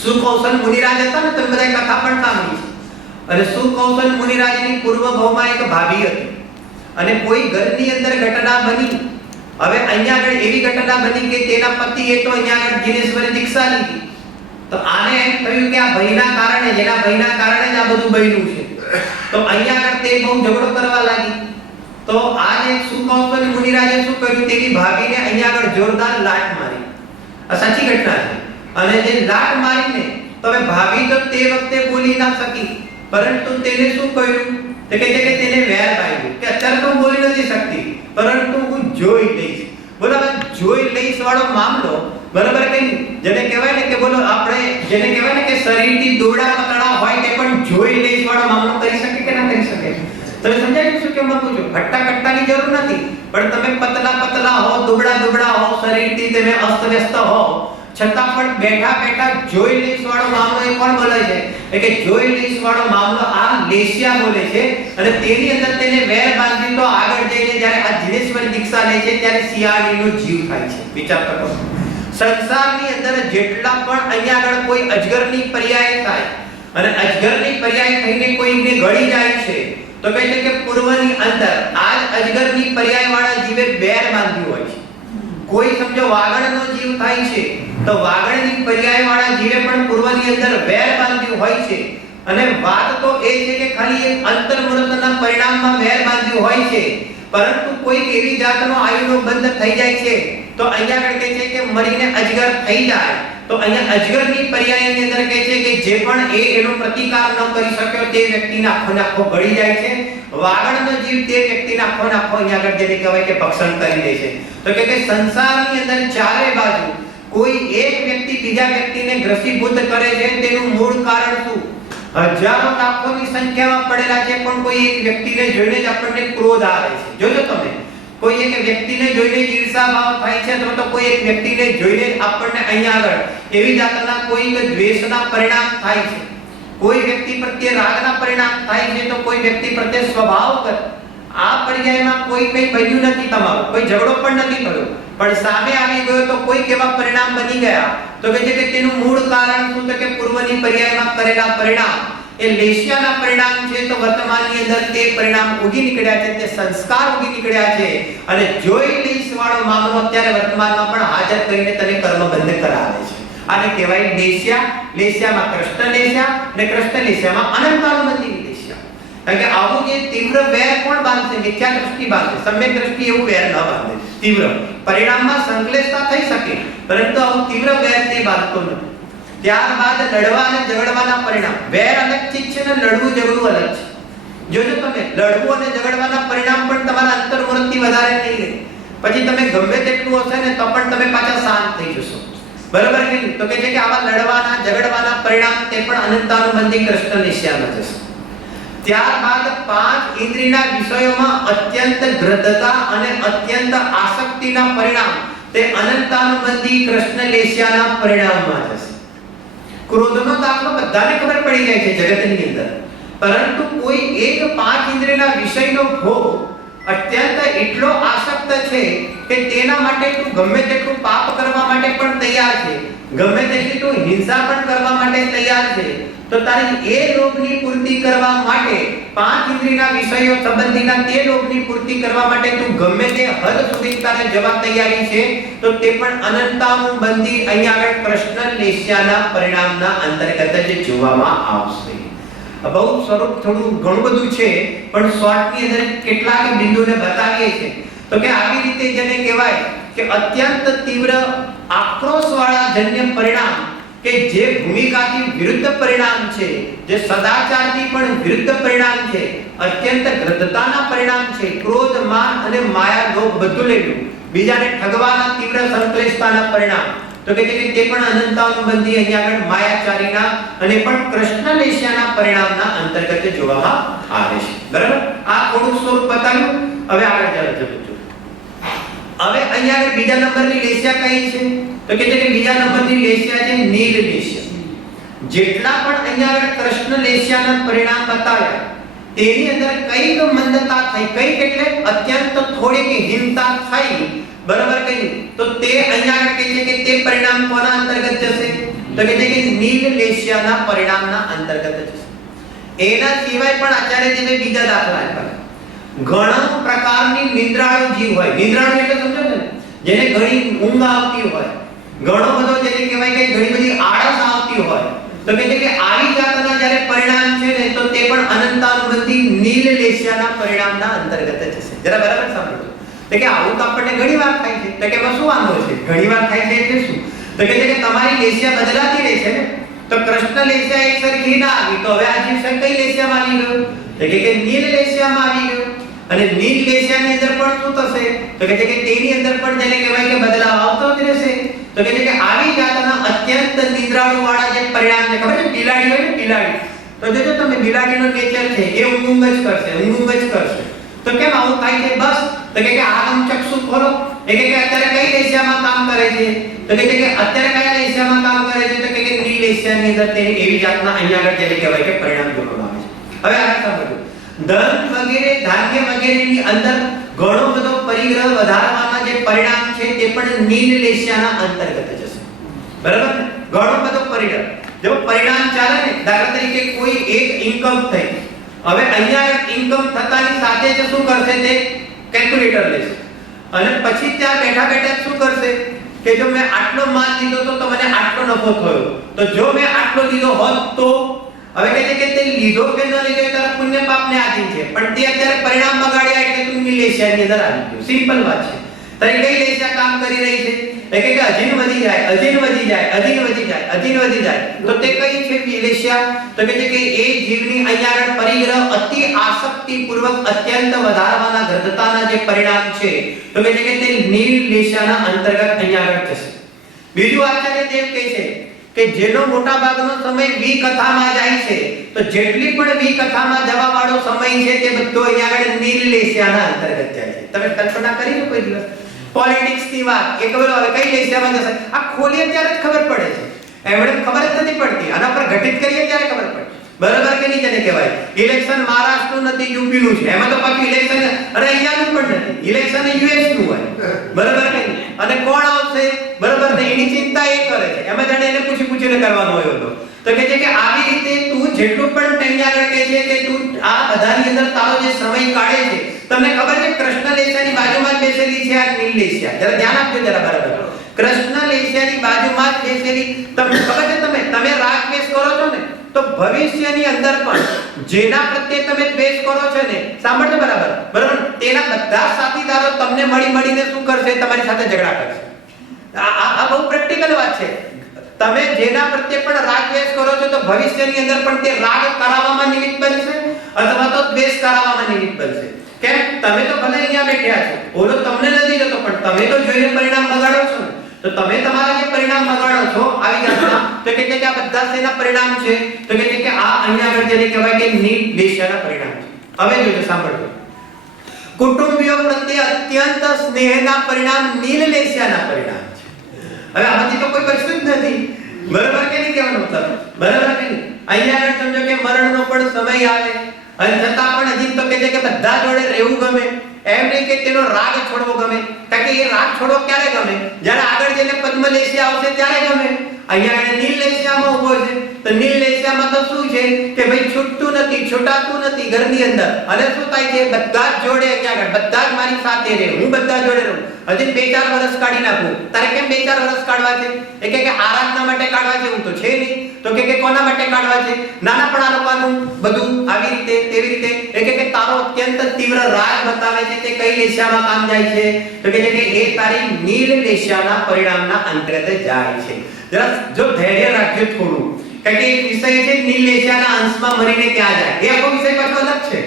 સુકૌશલ મુનિરાજ હતા ને, તમે બધાએ કથા પણ સાંભળી છે અને સુકૌશલ મુનિરાજની પૂર્વ ભાવમાં એક ભાભી હતી અને કોઈ ઘરની અંદર ઘટના બની. હવે અહીંયા આગળ એવી ઘટના બની કે તેના પતિએ તો અહીંયા આગળ જીનેશ્વરી દીક્ષા લીધી, તો આને એમ થયું કે આ ભયના કારણે, જેના ભયના કારણે જ આ બધું બન્યું છે, તો અહીંયા આગળ તે બહુ ઝઘડો કરવા લાગી. તો આ જે સુકૌશલ મુનિરાજે શું કર્યું? તેની ભાભીને અહીંયા આગળ જોરદાર લાત મારી. આ સાચી ઘટના છે. અને જે લાત મારીને તો હવે ભાભી તો તે વખતે બોલી ના શકી, પરંતુ તેને શું કર્યું? તો કે તેને વેર બાંધ્યું કે અત્યારે તો બોલી નથી શકતી પરંતુ હું જોઈ લઈશ. બોલો જોઈ લઈશ વાળો મામલો, બરાબર કે જેને કહેવાય ને કે બોલો આપણે જેને કહેવાય ને કે શરીરથી દોડા પતળા હોય તે પણ જોઈ લઈશ વાળો મામલો કરી શકે કે ના કરી શકે? તમે સમજાય શું કેમ માંગુ છો? હટ્ટા કટ્ટાની જરૂર નથી, પણ તમે પતલા હો, દુબળા હો, શરીરથી તમે અસ્તવ્યસ્ત હો, છતાં પણ બેઠા જોઈ લઈશ વાળો મામલો એ કોણ બોલે છે? કે જોઈ લઈશ વાળો મામલો આ લેશિયા બોલે છે અને તેની અંદર તેને વેર બાંધી તો આગળ જઈને જ્યારે આ જીનેશ્વરી દીક્ષા લે છે ત્યારે શિયાળીનો જીવ થાય છે. વિચાર કરો, સંસારની અંદર જેટલા પણ અહીંયા આગળ કોઈ અજગરની પર્યાય થાય અને અજગરની પર્યાય થઈને કોઈને ગળી જાય છે તો કહે છે કે પૂર્વની અંદર આ અજગરની પર્યાય વાળા જીવે બેર બાંધ્યું હોય છે. કોઈ સમજો વાગણનો જીવ થાય છે તો વાગણની પર્યાય વાળા જીવે પણ પૂર્વની અંદર વેર બાંધ્યું હોય છે અને વાત તો એ છે કે ખાલી એક અંતર્મુહૂર્તના પરિણામમાં વેર બાંધ્યું હોય છે, પરંતુ કોઈ એવી જાતનો આયુનો બંધ થઈ જાય છે તો અહીંયા આગળ કહે છે કે મરીને અજગર થઈ જાય તો અહીંયા અજગરની પર્યાયની અંદર કહે છે કે જે પણ એનો પ્રતિકાર ન કરી શક્યો તે વ્યક્તિને આખો ગળી જાય છે. વાગણનો જીવ તે વ્યક્તિને આખો અહીંયા આગળ જેને કહેવાય કે ભક્ષણ કરી દે છે. તો કે સંસારની અંદર ચારે બાજુ કોઈ એક વ્યક્તિ બીજા વ્યક્તિને ગ્રસીભૂત કરે છે, તેનું મૂળ કારણ શું? હજારો લાખોની સંખ્યામાં પડેલા છે પણ કોઈ એક વ્યક્તિને જોઈને જ આપણને ક્રોધ આવે છે. જોજો તમે, કોઈ એક વ્યક્તિને જોઈને ઈર્ષા ભાવ થાય છે અથવા તો કોઈ એક વ્યક્તિને જોઈને આપણને અહીંયા આગળ એવી જાતના કોઈ દ્વેષના પરિણામ થાય છે, કોઈ વ્યક્તિ પ્રત્યે રાગના પરિણામ થાય છે, તો કોઈ વ્યક્તિ પ્રત્યે સ્વભાવગત આ પર્યાયમાં કોઈ કઈ બન્યું નથી, તમારું કોઈ ઝઘડો પણ નથી થયો, પણ સામે આવી ગયો તો કોઈ કેવા પરિણામ બની ગયા? તો કહે છે કે તેનું મૂળ કારણ શું? તો કે પૂર્વની પર્યાયમાં કરેલા પરિણામ એ લેશિયાના પરિણામ છે. તો વર્તમાનની અંદર તે પરિણામ ઉગી નીકળ્યા છે, તે સંસ્કાર ઉગી નીકળ્યા છે અને જોઈ લઈશ વાળો મામલો અત્યારે વર્તમાનમાં પણ હાજર કરીને તને કર્મ બંધ કરાવે છે. આને કહેવાય લેશિયા. લેશિયામાં કૃષ્ણ લેશિયા અને કૃષ્ણ લેશિયામાં અનંતાનુબંધી લેશિયા. કારણ કે આવું જે તીવ્ર વેર કોણ બાંધશે? મિથ્યા દ્રષ્ટિ બાંધે. સમ્યક દ્રષ્ટિ એવું વેર ન બાંધે. તીવ્ર પરિણામમાં સંશ્લેષતા થઈ શકે, પરંતુ આવું તીવ્ર વેર તે બાંધતો નથી. ત્યારબાદ લડવા અને ઝઘડવાના પરિણામ. વેર અલગ ચીજ છે ને લડવું ઝઘડવું અલગ છે. જોજો તમે લડવું અને ઝઘડવાના પરિણામ પણ તમારા અંતર્મુરથી વધારે નહીં રહે. પછી તમે ગમે તેટલું હશે ને તો પણ તમે પાછા શાંત થઈ જશો. બરાબર કે નહીં? તો કે છે કે આવા લડવાના ઝઘડવાના પરિણામ તે પણ અનંતાનુબંધી કૃષ્ણ નિશ્ચયમાં જશે. ત્યારબાદ પાંચ ઇન્દ્રિયના વિષયોમાં અત્યંત ગ્રદ્ધતા અને અત્યંત આસક્તિના પરિણામ તે અનંતાનુબંધી કૃષ્ણ લેશ્યાના પરિણામમાં જશે. ક્રોધનો દાખલો બધાને ખબર પડી જાય છે જગતની અંદર, પરંતુ કોઈ એક પાંચ ઇન્દ્રિયના વિષયનો ભોગ અત્યંત એટલો આસક્ત છે કે તેના માટે તું ગમે તેટલું પાપ કરવા માટે પણ તૈયાર છે, ગમે તેટલી તું હિંસા પણ કરવા માટે તૈયાર છે, તો તારી એ લોભની પૂર્તિ કરવા માટે પાંચ ઇન્દ્રિયના વિષયો સંબંધીના તે લોભની પૂર્તિ કરવા માટે તું ગમે તે હદ સુધી તારે જવા તૈયારી છે, તો તે પણ અનંતાનુબંધી અહીંયા આગળ કૃષ્ણ લેશ્યાના પરિણામના અંતર્ગત જ જોવામાં આવશે. બહુ સ્વરૂપ થોડું ઘણું બધું છે, પણ શોર્ટની અંદર કેટલાક બિંદુને બતાવીએ છે. તો કે આવી રીતે જેને કહેવાય કે અત્યંત તીવ્ર આક્રોશવાળા જન્ય પરિણામ કે જે ભૂમિકાથી વિરુદ્ધ પરિણામ છે, જે સદાચારથી પણ વિરુદ્ધ પરિણામ છે, અત્યંત ગ્રદ્ધતાના પરિણામ છે, ક્રોધ, માન અને માયા, લોભ બધું લેવું, બીજાને ઠગવાના તીવ્ર સંશ્લેષતાના પરિણામ, તો કે તે પણ અનંતાનુબંધી અહીંયા આગળ માયાચારીના અને પણ કૃષ્ણ લેશ્યાના પરિણામના અંતર્ગત જોવામાં આવે છે. બરાબર? આ થોડું સ્વરૂપ બતાવ્યું. હવે આગળ જરા હવે અહીંયા આગળ બીજા નંબરની લેશ્યા કઈ છે? તો કે બીજા નંબરની લેશ્યા છે નીલ લેશ્યા. જેટલા પણ અહીંયા આગળ કૃષ્ણ લેશ્યાના પરિણામ બતાવ્યા તેની અંદર કઈક મંદતા થઈ, કઈક એટલે અત્યંત થોડીક હિંસા થઈ. બરાબર કે નહીં? તો તે અહીંયા આગળ કહે છે કે તે પરિણામ કોના અંતર્ગત જશે? તો કે છે કે નીલ લેશ્યાના પરિણામના અંતર્ગત જશે. એના સિવાય પણ આચાર્યજીએ બીજા દાખલા આપ્યા. ઘણા પ્રકારની નિંદ્રાળુ જીવ હોય. નિંદ્રાળુ એટલે સમજો ને, જેને ઘણી ઊંઘ આવતી હોય, ઘણો બધો જેને કહેવાય કે ઘણી બધી આળસ આવતી હોય, તો કે છે કે આવી જાતના જ્યારે પરિણામ છે ને, તો તે પણ અનંતાનુબંધી નીલ લેશ્યાના પરિણામના અંતર્ગત જશે. જરા બરાબર સાંભળો. તો કે આવું તો આપણને ઘણી વાર થાય છે. તો કે એમાં શું વાંધો છે? ઘણી વાર થાય છે એટલે શું? તો કે છે કે તમારી લેશ્યા બદલાતી રહે છે ને, તો કૃષ્ણ લેશ્યા એક સરખી ના આવી, તો હવે આ જીવ કઈ લેશ્યામાં આવી ગયો? તો કે નીલ લેશ્યામાં આવી ગયો. અને નીલ લેશ્યાની અંદર પણ શું થશે? તો કે છે કે તેની અંદર પણ જેને કહેવાય કે બદલાવ આવતો જ રહેશે. તો કે છે કે આવી જાતના અત્યંત નિદ્રાળુ વાળા જે પરિણામ છે, ખબર છે બિલાડી હોય ને, બિલાડી, તો જોજો તમે બિલાડીનો નેચર છે એ ઊંઘ જ કરશે, ઊંઘ જ કરશે. તો કેમ આવું થાય છે? બસ તો કે આગમ ચક્ષુ ખોલો. એ કે અત્યારે કઈ લેશ્યામાં કામ કરે છે? તો કે અત્યારે કયા લેશ્યામાં કામ કરે છે? તો કે નીલ લેશ્યાની અંદર તેની એવી જાતના અહીંયા આગળ જેને કહેવાય કે પરિણામ જોવામાં આવે છે. હવે આગળ સમજો. ધન વગેરે, ધાન્ય વગેરેની અંદર ઘણો બધો પરિગ્રહ વધારવાના જે પરિણામ છે તે પણ નીલ લેશ્યાના અંતર્ગત જશે. બરાબર? ઘણો બધો પરિગ્રહ, જો પરિણામ ચાલે ને, દાખલા તરીકે કોઈ એક ઇન્કમ થઈ, હવે અહીંયા ઇન્કમ થતાની સાથે જ શું કરશે? તે કેલ્ક્યુલેટર લેશે અને પછી ત્યાં બેઠા બેઠા શું કરશે કે જો મેં આટલો માલ લીધો તો મને આટલો નફો થયો, તો જો મેં આટલો લીધો હોત તો હવે કહે છે કે તે લીધો કે ન લીધો તારા પુણ્ય પાપને આધીન છે, પણ તે અત્યારે પરિણામ બગાડ્યા એટલે તું લેશ્યાની અંદર આવી ગયો. સિમ્પલ વાત છે. તારી કઈ લેશ્યા કામ કરી રહી છે? એટલે કે અધીન વધી જાય, અધીન વધી જાય, અધીન વધી જાય, અધીન વધી જાય, તો તે કઈ છે લેશ્યા? તો કે છે કે એ જીવની અહીંયા આગળ પરિગ્રહ અતિ આસક્તિ પૂર્વક અત્યંત વધારવાના ગ્રદ્ધતાના જે પરિણામ છે, તો કે છે કે તે નીલ લેશ્યાના અંતર્ગત અહીંયા આગળ જશે. બીજું આચાર્ય દેવ કહે છે કે જેનો મોટા ભાગનો સમય વિકથામાં જાય છે, તો જેટલી પણ વિકથામાં જવા વાળો સમય છે તે બધો અહીંયા આગળ નીલ લેશ્યાના અંતર્ગત જાય છે. તમે કલ્પના કરી લો કોઈ દિવસ પોલિટિક્સ ની વાત, એક બોલો હવે કઈ લેશ્યામાં જશે? આ ખોલીએ ત્યારે જ ખબર પડે છે, એમણે ખબર જ નથી પડતી. આના પર ઘટિત કરીએ ત્યારે ખબર પડે. બરાબર કે નહીં? જેને કહેવાય ઇલેક્શન મહારાષ્ટ્રનું નથી, યુપીનું છે, એમાં તો પાછું ઇલેક્શન અને અહીંયાનું પણ નથી, ઇલેક્શન યુએસ નું હોય. બરાબર કે નહીં? અને કોણ આવશે? બરાબર ને, એની ચિંતા એ કરે છે, એમાં જાણે એને પૂછીને કરવાનું હોય હતો. તો કે છે કે આવી રીતે તું જેટલું પણ અહીંયા આગળ કહે છે કે તું આ બધાની અંદર તારો જે સમય કાઢે છે, તમને ખબર છે કૃષ્ણ લેશ્યાની બાજુમાં જ બેસેલી છે આ નીલ લેશ્યા. જરા ધ્યાન આપજો જરા. બરાબર, કૃષ્ણ લેશ્યાની બાજુમાં જ બેસેલી, તમને ખબર છે તમે રાગ દ્વેષ કરો છો ને, તો ભવિષ્યની અંદર પણ જેના પ્રત્યે તમે દ્વેષ કરો છો ને, સાંભળજો બરાબર, તેના બધા સાથીદારો તમને મળીને શું કરશે? તમારી સાથે ઝઘડા કરશે. આ બહુ પ્રેક્ટિકલ વાત છે. તમે જેના પ્રત્યે પણ રાગ દ્વેષ કરો છો તો ભવિષ્યની અંદર પણ તે રાગ કરાવવામાં નિમિત્ત બનશે અથવા તો દ્વેષ કરાવવામાં નિમિત્ત બનશે. કેમ? તમે તો ભલે અહીંયા બેઠ્યા છો, ઓલો તમને નથી જતો, પણ તમે તો જોઈને પરિણામ બગાડો છો ને. તો તમે તમારા જે પરિણામ બગાડો છો આવી જાતના, તો કે આ બધા શેના પરિણામ છે? તો કે આ અહીંયા આગળ જેને કહેવાય કે નિર્દેશ્યના પરિણામ છે. હવે જોજો, સાંભળજો. કુટુંબીઓ પ્રત્યે અત્યંત સ્નેહના પરિણામ નિર્લેશ્યના પરિણામ છે. હવે આમાંથી તો કોઈ બચતું જ નથી. બરાબર કે નહીં? કહેવાનો મતલબ બરાબર કે નહીં? અહીંયા આગળ સમજો કે મરણનો પણ સમય આવે અને છતાં પણ હજી તો કે છે કે બધા જોડે રહેવું ગમે. એમ નહીં કે તેનો રાગ છોડવો ગમે, કારણ કે એ રાગ છોડવો ક્યારે ગમે? જ્યારે આગળ જઈને પદ્મલેશ્યા આવશે ત્યારે ગમે. અહીંયા આગળ નીલલેશ્યામાં ઊભો છે, તો નીલલેશ્યામાં તો શું છે કે ભાઈ છૂટતું નથી, છૂટાતું નથી ઘરની અંદર. અને શું થાય છે? બધા જ જોડે અહીંયા આગળ, બધા જ મારી સાથે રહે, હું બધા જોડે રહું. હજી 2-4 વર્ષ કાઢી નાખું. તારે કેમ 2-4 વર્ષ કાઢવા છે? એ કે આરાધના માટે કાઢવા છે, હું તો છે નહીં. તો કે કોના માટે કાઢવા છે? નાના પણ આ લોકોનું બધું આવી રીતે તેવી રીતે. એ કે તારો અત્યંત તીવ્ર રાગ બતાવે છે તે કઈ લેશ્યામાં કામ જાય છે? તો કે એ તારી નીલ લેશ્યાના પરિણામના અંતર્ગત જાય છે. જરા જો ધૈર્ય રાખજો થોડું, કારણ કે એક વિષય છે નીલ લેશ્યાના અંશમાં મરીને ક્યાં જાય, એ આખો વિષય પાછો અલગ છે.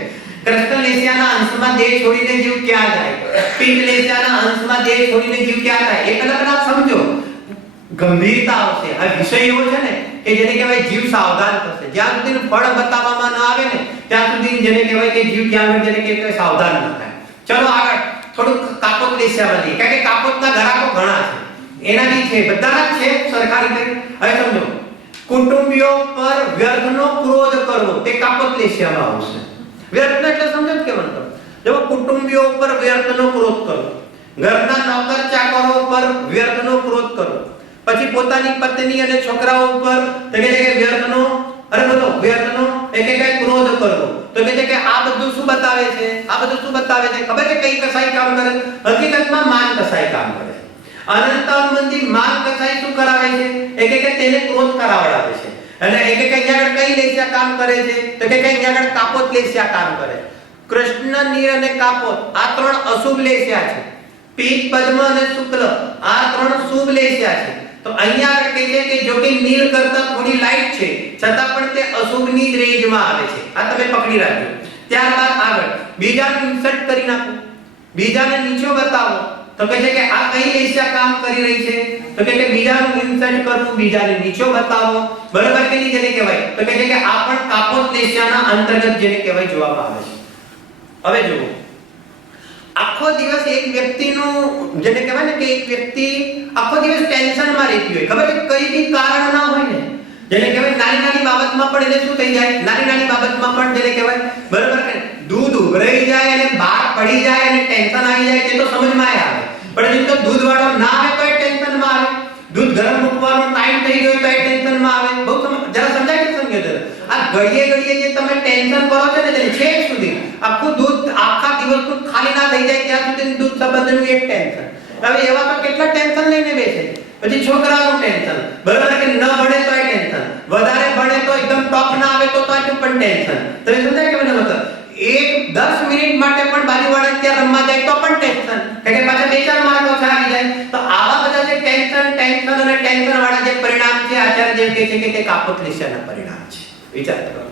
કૃષ્ણ લેશ્યાના અંશમાં દેહ છોડીને જીવ ક્યાં જાય, પિત્ત લેશ્યાના અંશમાં દેહ છોડીને જીવ ક્યાં જાય, એ કલાક સમજો. ગંભીરતા આવશે. આ વિષય એવો છે ને કે જેને કહેવાય જીવ સાવધાન થશે. જ્યાં સુધી ફળ બતાવવામાં ન આવે ને ત્યાં સુધી જેને કહેવાય કે જીવ ત્યાં આગળ જેને કહેવાય સાવધાન ન થાય. ચલો આગળ થોડું કાપોત લેશ્યા બની, કારણ કે કાપોતના ઘરાકો ઘણા છે, એના બી છે, બધાના છે સરકારી રીતે. હવે સમજો, કુટુંબીઓ પર વ્યર્થનો ક્રોધ કરવો તે કાપોત લેશ્યામાં આવશે. વ્યર્થ એટલે સમજો કે મતલબ જો કુટુંબીઓ પર વ્યર્થનો ક્રોધ કરવો, ઘરના નોકર ચાકરો પર વ્યર્થનો ક્રોધ કરવો, પછી પોતાની પત્ની અને છોકરાઓ ઉપર તો કે વ્યર્થનો વ્યર્થનો ક્રોધ કરવો. તો કે આ બધું શું બતાવે છે? આ બધું શું બતાવે છે? ખબર છે કઈ કસાઈ કામ કરે? હકીકતમાં માન કસાઈ કામ કરે. અનંત સંબંધી માન કસાઈ શું કરાવે છે? કે તેને ક્રોધ કરાવડાવે છે. અને કે અહીંયા આગળ કઈ લેશ્યા કામ કરે છે? તો કે અહીંયા આગળ કાપોત લેશ્યા કામ કરે. કૃષ્ણ, નીર અને કાપોત આ 3 અશુભ લેશ્યા છે. પિત્ત, પદ્મ અને શુક્લ આ 3 શુભ લેશ્યા છે. તો અહીંયા આગળ કહે છે કે જો કે નીલ કરતા થોડી લાઈટ છે છતાં પણ તે અશુભની જ રેન્જમાં આવે છે. આ તમે પકડી રાખજો. ત્યારબાદ આગળ બીજાને ઇન્સર્ટ કરી નાખો, બીજાને નીચો બતાવો. તો કહે છે કે આ કઈ લેશ્યા કામ કરી રહી છે? તો કે બીજાનું ઇન્સર્ટ કરવું, બીજાને નીચો બતાવો. બરાબર કે નહીં? જેને કહેવાય તો કહે છે કે આ પણ કાપોત લેશ્યાના અંતર્ગત જેને કહેવાય જોવામાં આવે છે. હવે જુઓ, આખો દિવસ એક વ્યક્તિનું જેને કહેવાય ને કે એક વ્યક્તિ આખો દિવસ ટેન્શનમાં રહેતી હોય, ખબર છે કઈ બી કારણ ના હોય ને, જેને કહેવાય નાની બાબતમાં પણ એને શું થઈ જાય? નાની બાબતમાં પણ જેને કહેવાય બરાબર કે દૂધ ઉભરાઈ જાય અને બહાર પડી જાય અને ટેન્શન આવી જાય, તે તો સમજમાં આવે. પણ જો દૂધ વાળો ના આવે તો એ ટેન્શનમાં આવે. દૂધ ગરમ મૂકવાનો ટાઈમ થઈ ગયો તો એ ટેન્શનમાં આવે. બહુ જરા સમજાય કે સમજો જરા? આ ઘડીએ જે તમે ટેન્શન કરો છો ને તેને છેક સુધી આખું દૂધ આખા દિવસનું ખાલી ના થઈ જાય ત્યાં સુધી દૂધ સંબંધનું એક ટેન્શન. હવે એવા તો કેટલા ટેન્શન લઈને બેસે. પછી છોકરાનું ટેન્શન, બરાબર કે ન ભણે તો એ ટેન્શન, વધારે ભણે તો એકદમ ટોપ ના આવે તો પણ ટેન્શન. તમે સમજાય કે મને મતલબ એક 10 મિનિટ માટે પણ બાજુવાળા ત્યાં રમવા જાય તો પણ ટેન્શન, કારણ કે પાછા 2-4 માર્ક ઓછા આવી જાય. તો આવા બધા જે ટેન્શન અને ટેન્શન વાળા જે પરિણામ છે આચાર્ય જેમ કહે છે કે તે કાપોત લેશ્યાના પરિણામ છે. વિચાર કરો.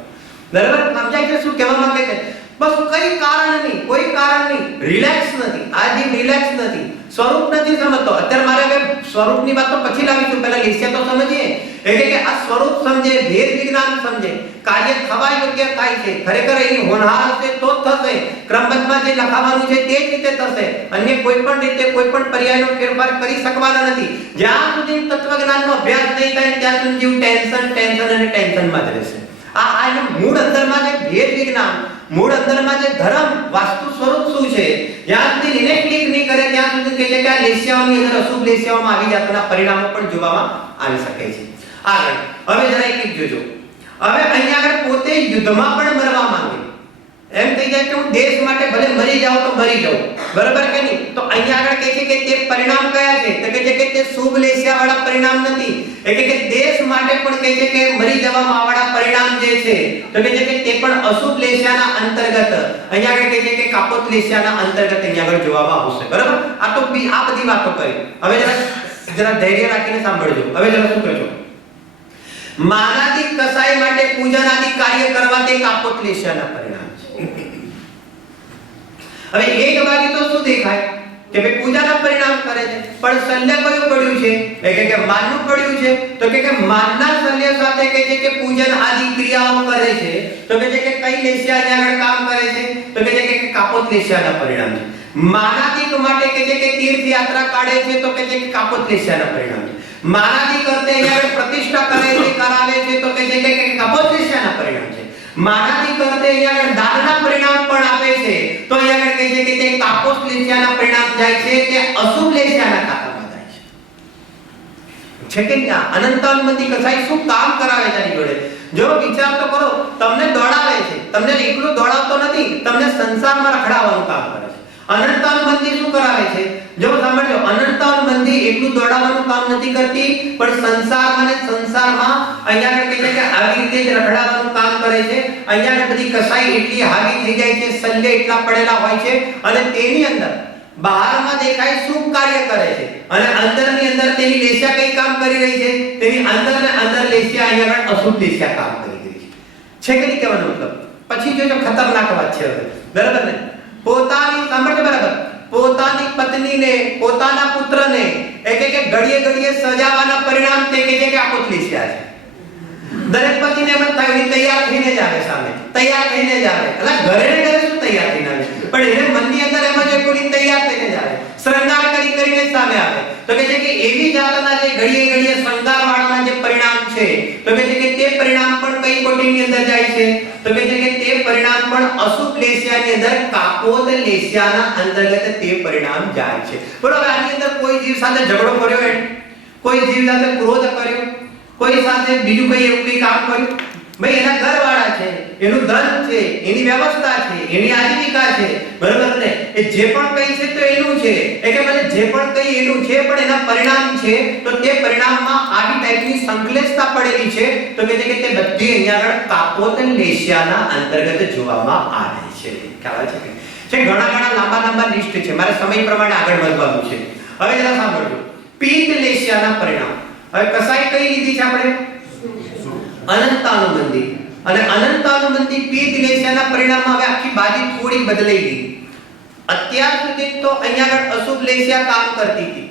બરાબર સમજાય છે શું કહેવા માંગે છે? બસ કઈ કારણ નહીં, કોઈ કારણ નહીં, રિલેક્સ નથી. આ જે રિલેક્સ નથી, સ્વરૂપ નથી સમજતો. અત્યારે મારે હવે સ્વરૂપની વાત તો પછી લાવીશું, પહેલા લેશ્યા તો સમજીએ. એટલે કે આ સ્વરૂપ સમજે, ભેદ વિજ્ઞાન સમજે, કાર્ય થવા યોગ્ય થાય છે. ખરેખર એની હોનહાર હશે તો જ થશે. ક્રમબદ્ધમાં જે લખાવાનું છે તે જ રીતે થશે. અન્ય કોઈ પણ રીતે કોઈ પણ પર્યાયનો ફેરફાર કરી શકવાના નથી. જ્યાં સુધી તત્વજ્ઞાનનો અભ્યાસ નહીં થાય ત્યાં સુધી જીવ ટેન્શન અને ટેન્શનમાં જ રહેશે. આ એનું મૂળ અંદરમાં જે ભેદ વિજ્ઞાન, મૂળ અંદરમાં જે ધર્મ, વાસ્તુ સ્વરૂપ શું છે, જ્યાં સુધી એને ક્લિક નહીં કરે ત્યાં સુધી કહે છે કે આ લેશ્યાઓની અંદર અશુભ લેશ્યાઓમાં આવી જાતના પરિણામો પણ જોવામાં આવી શકે છે. આગળ હવે જરા એક જોજો. હવે અહીંયા આગળ પોતે યુદ્ધમાં પણ મરવા માંગે. એમ થઈ જાય કે હું દેશ માટે ભલે મરી જાઉં તો મરી જાઉં, બરાબર કે નહીં? તો અહીંયા આગળ કહે છે કે તે પરિણામ કયા છે? તો કહે છે કે તે શુભ લેસ્યા વાળા પરિણામ નથી, એટલે કે દેશ માટે પણ કહે છે કે મરી જવામાં વાળા પરિણામ જે છે તો કહે છે કે તે પણ અશુભ લેસ્યાના અંતર્ગત અહીંયા આગળ કહે છે કે કાપોત લેસ્યાના અંતર્ગત અહીંયા આગળ જોવામાં આવશે, બરાબર? આ તો આ બધી વાતો કરી. હવે જરા ધૈર્ય રાખીને સાંભળજો. હવે જરા શું કહેજો? માનાદિક કસાય માટે પૂજન આદિ કાર્ય કરવા તે કાપોત લેસ્યાના પરિણામ છે. હવે એક બાજુ તો શું દેખાય કે ભાઈ પૂજાના પરિણામ કરે છે, પણ શલ્ય કયું પડ્યું છે? કે માનનું પડ્યું છે. તો કે માનના શલ્ય સાથે કહે છે કે પૂજન આદિ ક્રિયાઓ કરે છે, તો કહે છે કે કઈ લેસ્યા અહીંયા આગળ કામ કરે છે? તો કહે છે કે કાપોત લેસ્યાના પરિણામ છે. માનાદિક માટે કહે છે કે તીર્થ યાત્રા કાઢે છે, તો કહે છે કે કાપોત લેસ્યાના પરિણામ છે. માનાદિક અર્થે અહીંયા આગળ પ્રતિષ્ઠા કરે છે, કરાવે છે, તો કહે છે કે કાપોત લેસ્યાના પરિણામ છે. માનાદિક અર્થે અહીંયા આગળ દાનના પરિણામ પણ આપે છે, તો અહીંયા આગળ કહે છે કે તે કાપોત લેસ્યાના પરિણામ જાય છે, તે અશુભ લેસ્યાના ખાતામાં જાય છે. છે કે અનંતાનુબંધી કસાઈ શું કામ કરાવે તારી જોડે? જો વિચાર તો કરો, તમને દોડાવે છે, તમને એકલું દોડાવતો નથી, તમને સંસારમાં રખડાવવાનું કામ કરે છે. અનંતાનુબંધી શું કરાવે છે? જો સાંભળજો, અનંતાનુબંધી એકલું દોડાવવાનું કામ નથી કરતી, પણ સંસારમાં ને સંસારમાં અહીંયા આગળ કહે છે કે આવી રીતે જ રખડાવવાનું કામ કરે છે. અહીંયા આગળ બધી કસાઈ એટલી હાવી થઈ જાય છે, શલ્ય એટલા પડેલા હોય છે, અને તેની અંદર બહારમાં દેખાય શુભ કાર્ય કરે છે, અને અંદરની અંદર તેની લેસ્યા કઈ કામ કરી રહી છે? તેની અંદર ને અંદર લેસ્યા અહીંયા આગળ અશુભ લેસ્યા કામ કરી રહી છે. કે નહીં કહેવાનો મતલબ? પછી જો ખતરનાક વાત છે, બરાબર ને? પોતાની સાંભળજો, બરાબર? પોતાની પત્નીને, પોતાના પુત્રને કે ઘડીએ ઘડીએ સજાવવાના પરિણામ તે કહે છે કે કાપોત લેસ્યા છે. દરેક પતિને એમ થાય તૈયાર થઈને જ આવે, સામે તૈયાર થઈને જ આવે. એટલે ઘરે ને ઘરે શું તૈયાર થઈને આવે? પણ એને મનની અંદર એમ જ કોઈ તૈયાર થઈને જ આવે, શૃંગાર કરીને સામે આવે. તો કહે છે કે એવી જાતના જે ઘડીએ ઘડીએ શૃંગારવાળાના જે પરિણામ છે, તો કહે છે કે તે પરિણામ પણ કઈ કોટીની અંદર જાય છે? તો કહે છે કે તે પરિણામ પણ અશુભ લેસ્યાની અંદર કાપોત લેસ્યાના અંતર્ગત તે પરિણામ જાય છે. બરોબર? આની અંદર કોઈ જીવ સાથે ઝઘડો કર્યો, કોઈ જીવ સાથે ક્રોધ કર્યો, કોઈ સાથે બીજું કઈ એવું કઈ કામ કર્યું, ભાઈ એના ઘરવાળા છે, એનું ધન છે, એની વ્યવસ્થા છે, એની આજીવિકા છે, બરાબર ને? એ જે પણ કઈ છે તો એનું છે, એ કે ભલે જે પણ કઈ એનું છે, પણ એના પરિણામ છે, તો તે પરિણામમાં આવી ટાઈપની સંકલેશતા પડેલી છે, તો કહે છે કે તે બધી અહીંયા આગળ કાપોત લેસ્યાના અંતર્ગત જોવામાં આવે છે. ખ્યાલ છે કે ઘણા લાંબા લિસ્ટ છે, મારે સમય પ્રમાણે આગળ વધવાનું છે. હવે જરા સાંભળજો, પિત્ત લેસ્યાના પરિણામ. હવે કસાઈ કઈ લીધી છે આપણે? અનંતાનુબંધી. અને અનંતાનુબંધી પિત્ત લેસ્યાના પરિણામમાં હવે આખી બાજી થોડી બદલાઈ ગઈ. અત્યાર સુધી તો અહીંયા આગળ અશુભ લેસ્યા કામ કરતી હતી,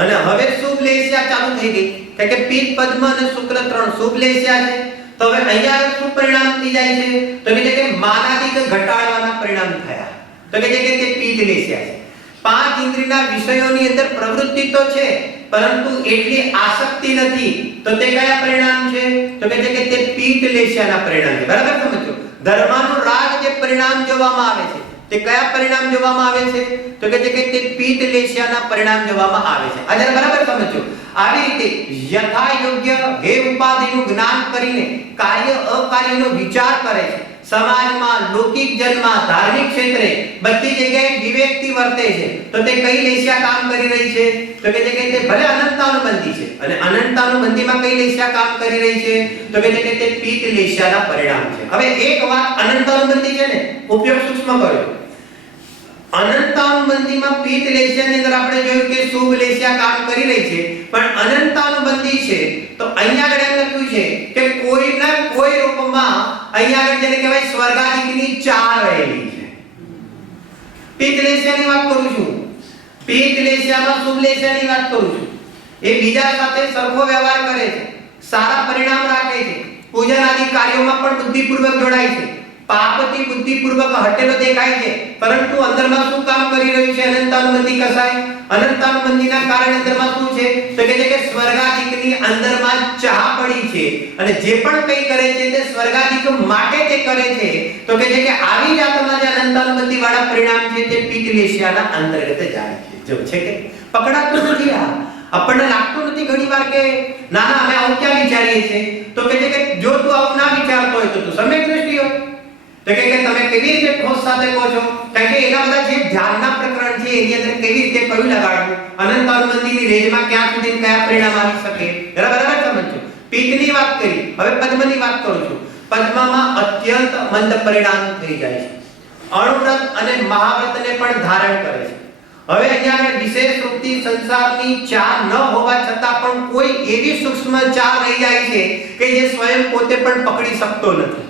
અને હવે શુભ લેસ્યા ચાલુ થઈ ગઈ, કારણ કે પિત્ત, પદ્મ અને શુક્ર ત્રણ શુભ લેસ્યા છે. તો હવે અહીંયા આગળ શું પરિણામ થઈ જાય છે? તો કહે છે કે માનાદિક ઘટાડવાના પરિણામ થયા, તો કહે છે કે તે પિત્ત લેસ્યા છે. પાંચ ઇન્દ્રિયના વિષયોની અંદર પ્રવૃત્તિ તો છે, પરંતુ એટલી આસક્તિ નથી, તો તે કયા પરિણામ છે? તો કહે છે કે તે પિત્ત લેસ્યાના પરિણામ છે. બરાબર સમજો? ધર્માનું રાગ જે પરિણામ જોવામાં આવે છે, તે કયા પરિણામ જોવામાં આવે છે? તો કહે છે કે તે પિત્ત લેસ્યાના પરિણામ જોવામાં આવે છે. આ જરા બરાબર સમજો. આવી રીતે યથા યોગ્ય હે ઉપાધિનું જ્ઞાન કરીને કાર્ય અકાર્યનો વિચાર કરે છે. સમાજમાં, લૌકિક જન્મમાં, ધાર્મિક ક્ષેત્રે બધી જગ્યાએ વિવેકથી વર્તે છે, તો તે કઈ લેસ્યા કામ કરી રહી છે? તો કહે છે કે તે ભલે અનંતાનુબંધી છે, અને અનંતાનુબંધીમાં કઈ લેસ્યા કામ કરી રહી છે? તો કહે છે કે તે પિત્ત લેસ્યાના પરિણામ છે. હવે એક વાત અનંતાનુબંધી છે ને, ઉપયોગ સૂક્ષ્મ કર્યો. અનંતાનુબંધીમાં પિત્ત લેસ્યાની અંદર આપણે જોયું કે શુભ લેસ્યા કામ કરી રહી છે, પણ અનંતાનુબંધી છે તો અહીંયા આગળ એમ લખ્યું છે કે કોઈના કોઈ રૂપમાં અહીંયા આગળ જેને કહેવાય સ્વર્ગાદિકની ચાલ રહેલી છે. પિત્ત લેસ્યાની વાત કરું છું, પિત્ત લેસ્યામાં શુભ લેસ્યાની વાત કરું છું. એ બીજા સાથે સરખો વ્યવહાર કરે છે, સારા પરિણામ રાખે છે, પૂજન આદિ કાર્યોમાં પણ બુદ્ધિપૂર્વક જોડાય છે, પાપથી બુદ્ધિપૂર્વક હટેલો દેખાય છે, પરંતુ અંદરમાં શું કામ કરી રહ્યું છે? અનંતાનુબંધી કસાય. અનંતાનુબંધીના કારણે અંદરમાં શું છે? તો કહે છે કે સ્વર્ગાદિકની અંદરમાં ચાહ પડી છે, અને જે પણ કંઈ કરે છે તે સ્વર્ગાદિક માટે તે કરે છે. તો કહે છે કે આવી જાતના જે અનંતાનુબંધી વાળા પરિણામ છે તે પિત્ત લેસ્યાના અંતર્ગત જાય છે. જો છે કે પકડાતું નથી. આ આપણને લાગતું નથી ઘણીવાર કે ના ના અમે આવું ક્યાં વિચારીએ છીએ? તો કહે છે કે જો તું આવું ના વિચારતો હોય તો તું સમ્યક દ્રષ્ટિ હોય. તો કે તમે કેવી રીતે ઠોસ સાથે કહો છો? કારણ કે એના બધા જે ધ્યાનના પ્રકરણ છે એની અંદર કેવી રીતે કયું લગાડવું, અનંત અનુબંધીની રેન્જમાં ક્યાં સુધી કયા પરિણામ આવી શકે, બરાબર સમજો. પિત્તની વાત કરી, હવે પદ્મની વાત કરું છું. પદ્મમાં અત્યંત મંદ પરિણામ થઈ જાય છે. અણુવ્રત અને મહાવ્રતને પણ ધારણ કરે છે. હવે અહીંયા આગળ વિશેષ રૂપથી સંસારની ચા ન હોવા છતાં પણ કોઈ એવી સૂક્ષ્મ ચા રહી જાય છે કે જે સ્વયં પોતે પણ પકડી શકતો નથી.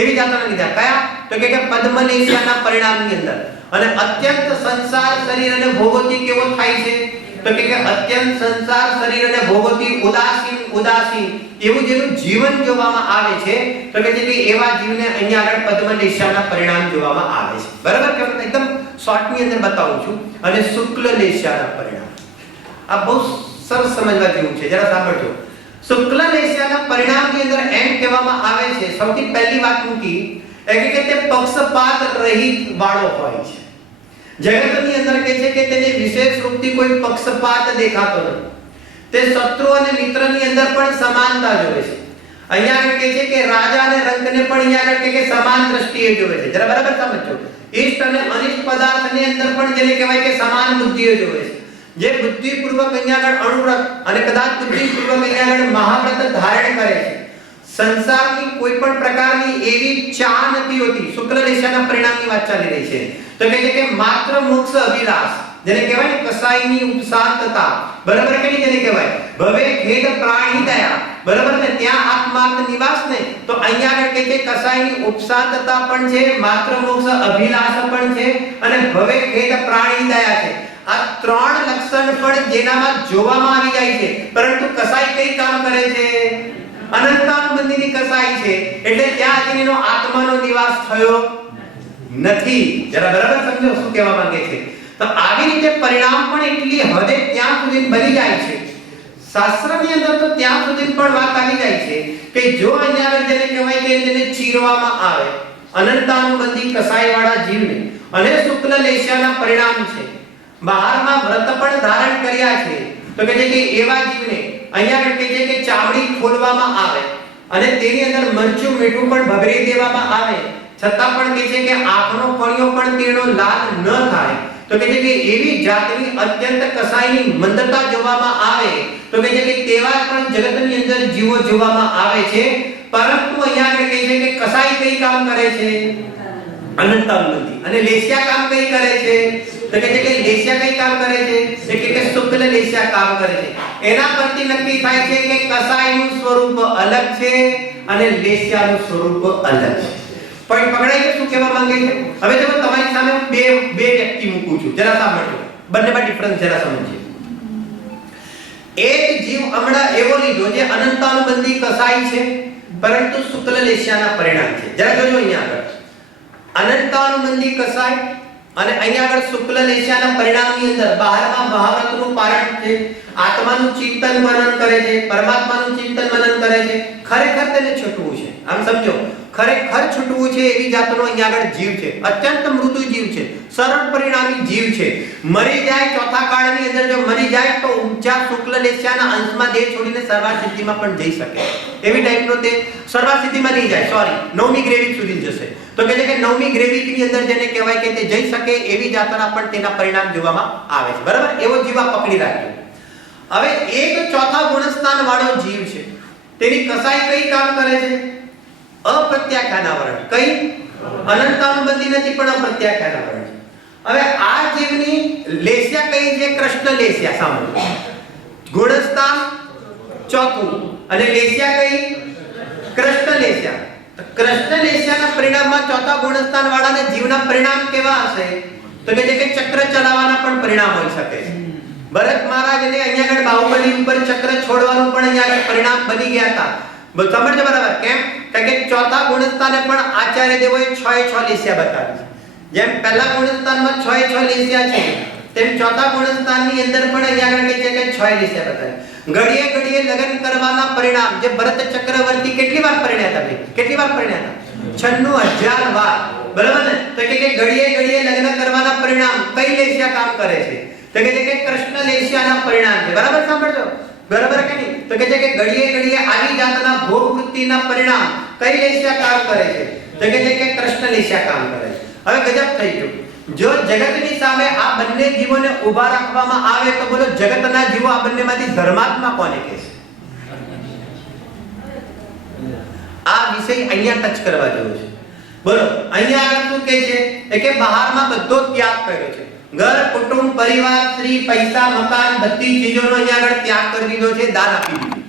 એવી જાતના લીધા કયા તો કે પદ્મલેશિયાના પરિણામની અંદર. અને અત્યંત સંસાર શરીર અને ભોગોથી કેવો થાય છે તો કે અત્યંત સંસાર શરીર અને ભોગોથી ઉદાસીન એવું જેનું જીવન જોવામાં આવે છે તો કે એવા જીવને અહીંયા આગળ પદ્મલેશિયાના પરિણામ જોવામાં આવે છે. બરાબર કે એકદમ શોર્ટની અંદર બતાવું છું. અને શુક્લલેશિયાના પરિણામ આ બહુ સરસ સમજવા જેવું છે, જરા સાંભળજો. શુક્લલેશિયાના પરિણામની અંદર એમ કહેવામાં આવે છે, સૌથી પહેલી વાત મૂકી કે તે પક્ષપાત રહિત વાળો હોય છે. જગતની અંદર કહે છે કે તેને વિશેષ રૂપથી કોઈ પક્ષપાત દેખાતો નથી. તે શત્રુ અને મિત્રની અંદર પણ સમાનતા જોવે છે. અહીંયા આગળ કહે છે કે રાજા અને રંકને પણ અહીંયા આગળ કહે કે સમાન દ્રષ્ટિએ જોવે છે. જરા બરાબર સમજો. ઇષ્ટ અને અનિષ્ટ પદાર્થની અંદર પણ જેને કહેવાય કે સમાન બુદ્ધિએ જોવે છે. જે બુદ્ધિપૂર્વક અહીંયા આગળ અણુવ્રત અને કદાચ બુદ્ધિપૂર્વક અહીંયા આગળ મહાવ્રત ધારણ કરે છે. સંસારની કોઈ પણ પ્રકારની એવી ચા નથી હોતી. શુક્લલેશિયાના પરિણામની વાત ચાલી રહી છે. તો કહે છે કે માત્ર મોક્ષ અભિલાષ જેને કહેવાય કસાઈની ઉપશાંતતા, બરાબર કે નહીં, જેને કહેવાય ભવે ખેદ પ્રાણી દયા, બરાબર ને, ત્યાં આત્માર્થ નિવાસ ને. તો અહીંયા આગળ કહે છે કસાઈની ઉપશાંતતા પણ છે, માત્ર મોક્ષ અભિલાષ પણ છે અને ભવે ખેદ પ્રાણી દયા છે. આ ત્રણ લક્ષણ પણ જેનામાં જોવામાં આવી જાય છે. પરંતુ કસાઈ કઈ કામ કરે છે? અનંતાનુબંધીની કસાઈ છે. એટલે ત્યાં જેનો આત્માનો નિવાસ થયો નથી. જરા બરાબર સમજો શું કહેવા માંગે છે. તો આવી રીતે પરિણામ પણ એટલી હદે ત્યાં સુધી બની જાય છે. શાસ્ત્રની અંદર તો ત્યાં સુધી પણ વાત આવી જાય છે કે જો અહીંયા આગળ જેને કહેવાય કે તેને ચીરવામાં આવે અનંતાનુબંધી કસાઈવાળા જીવને, અને શુક્લલેશિયાના પરિણામ છે, બહારમાં વ્રત પણ ધારણ કર્યા છે, તો કહે છે કે એવા જીવને અહીંયા આગળ કહે છે કે ચામડી ખોલવામાં આવે અને તેની અંદર મરચું મીઠું પણ ભભરી દેવામાં આવે, છતાં પણ કહે છે કે આંખનો કણિયો પણ તેનો લાલ ન થાય. તો કહે છે કે એવી જાતની અત્યંત કસાઈની મંદતા જોવામાં આવે તો કહે છે કે તેવા પણ જગતની અંદર જીવો જોવામાં આવે છે. પરંતુ અહીંયા આગળ કહે છે કે કસાઈ કઈ કામ કરે છે? અનંતાનુબંધી. અને લેશિયા કામ કઈ કરે છે? તો કહે છે કે લેશિયા કઈ કામ કરે છે? કે શુક્લલેશિયા કામ કરે છે. એના પરથી નક્કી થાય છે કે કસાઈનું સ્વરૂપ અલગ છે અને લેશિયાનું સ્વરૂપ અલગ છે. પણ પકડાય કે શું કહેવા માંગે છે? હવે જો તમારી સામે બે વ્યક્તિ મૂકું છું, જરા સાંભળજો, બંનેમાં ડિફરન્સ જરા સમજીએ. એક જીવ હમણાં એવો લીધો જે અનંતાનુબંધી કસાઈ છે પરંતુ શુક્લલેશિયાના પરિણામ છે. જરા જોજો અહીંયા આગળ અનંતાનુબંધી કસાઈ અને અહીંયા આગળ શુક્લલેશિયાના પરિણામની અંદર બહારમાં મહાવ્રતનું પારણ છે, આત્માનું ચિંતન મનન કરે છે, પરમાત્માનું ચિંતન મનન કરે છે. ખરેખર તેને છૂટવું છે. આમ સમજો, ખરેખર છૂટવું છે એવી જાતનો અહીંયા આગળ જીવ છે. અત્યંત મૃદુ જીવ છે, સરળ પરિણામી જીવ છે. મરી જાય ચોથા કાળની અંદર જો મરી જાય તો ઊંચા શુક્લલેશિયાના અંશમાં દેહ છોડીને સર્વાસિદ્ધિમાં પણ જઈ શકે. એવી ટાઈપનો તે સર્વાસિદ્ધિમાં નહીં જાય, સોરી, નવમી ગ્રેવિક સુધી જશે. તો કહે છે કે નવમી ગ્રેવિકની અંદર જેને કહેવાય કે તે જઈ શકે એવી જાતના પણ તેના પરિણામ જોવામાં આવે છે. બરાબર, એવો જીવ આ પકડી રાખ્યો. હવે એક ચોથા ગુણસ્થાન વાળો જીવ છે, તેની કસાઈ કઈ કામ કરે છે? અપ્રત્યાખ્યાનાવરણ. કઈ? અનંતાનુબંધી નથી પણ અપ્રત્યાખ્યાનાવરણ છે. હવે આ જીવની લેશિયા કઈ છે? કૃષ્ણલેશિયા. સાંભળો, ગુણસ્થાન ચોથું અને લેશિયા કઈ? કૃષ્ણલેશિયા. કૃષ્ણલેશિયાના પરિણામમાં ચોથા ગુણસ્થાન વાળાને જીવના પરિણામ કેવા હશે? તો કે જે કે ચક્ર ચલાવવાના પણ પરિણામ હોઈ શકે છે. ભરત મહારાજને અહીંયા આગળ બાહુબલી ઉપર ચક્ર છોડવાનું પણ અહીંયા આગળ પરિણામ બની ગયા હતા. સમજજો બરાબર કેમ? કારણ કે ચોથા ગુણસ્થાને પણ આચાર્ય દેવોએ 6 લેશિયા બતાવી છે. જેમ પહેલા ગુણસ્થાનમાં 6 લેશિયા છે, તેમ ચોથા ગુણસ્થાનની અંદર પણ અહીંયા આગળ કહે છે કે 6 લેશિયા બતાવી. ઘડીએ ઘડીએ લગ્ન કરવાના પરિણામ જે ભરત ચક્રવર્તી કેટલી વાર પરિણ્યા હતા? કેટલી વાર પરિણ્યા હતા? 96,000 વાર. બરાબર ને? તો કે ઘડીએ ઘડીએ લગ્ન કરવાના પરિણામ કઈ લેશિયા કામ કરે છે? તો કે છે કે કૃષ્ણલેશિયાના પરિણામ છે. બરાબર સાંભળજો, બરાબર કે નહીં? તો કે છે કે ઘડીએ ઘડીએ આવી જાતના ભોગ વૃત્તિના પરિણામ કઈ લેસ્યા કામ કરે છે? તો કે છે કે કૃષ્ણ લેસ્યા કામ કરે છે. હવે ગજબ થઈ ગયું. જો જગતની સામે આ બંને જીવોને ઊભા રાખવામાં આવે તો બોલો જગતના જીવો આ બંનેમાંથી ધર્માત્મા કોને કહે છે? આ વિષય અહીંયા ટચ કરવા જેવો છે. બોલો અહીંયા આગળ શું કહે છે કે બહારમાં બધો ત્યાગ કર્યો છે. ઘર, કુટુંબ, પરિવાર, સ્ત્રી, પૈસા, મકાન, બધી ચીજોનો અહીંયા આગળ ત્યાગ કરી દીધો છે, દાન આપી દીધું.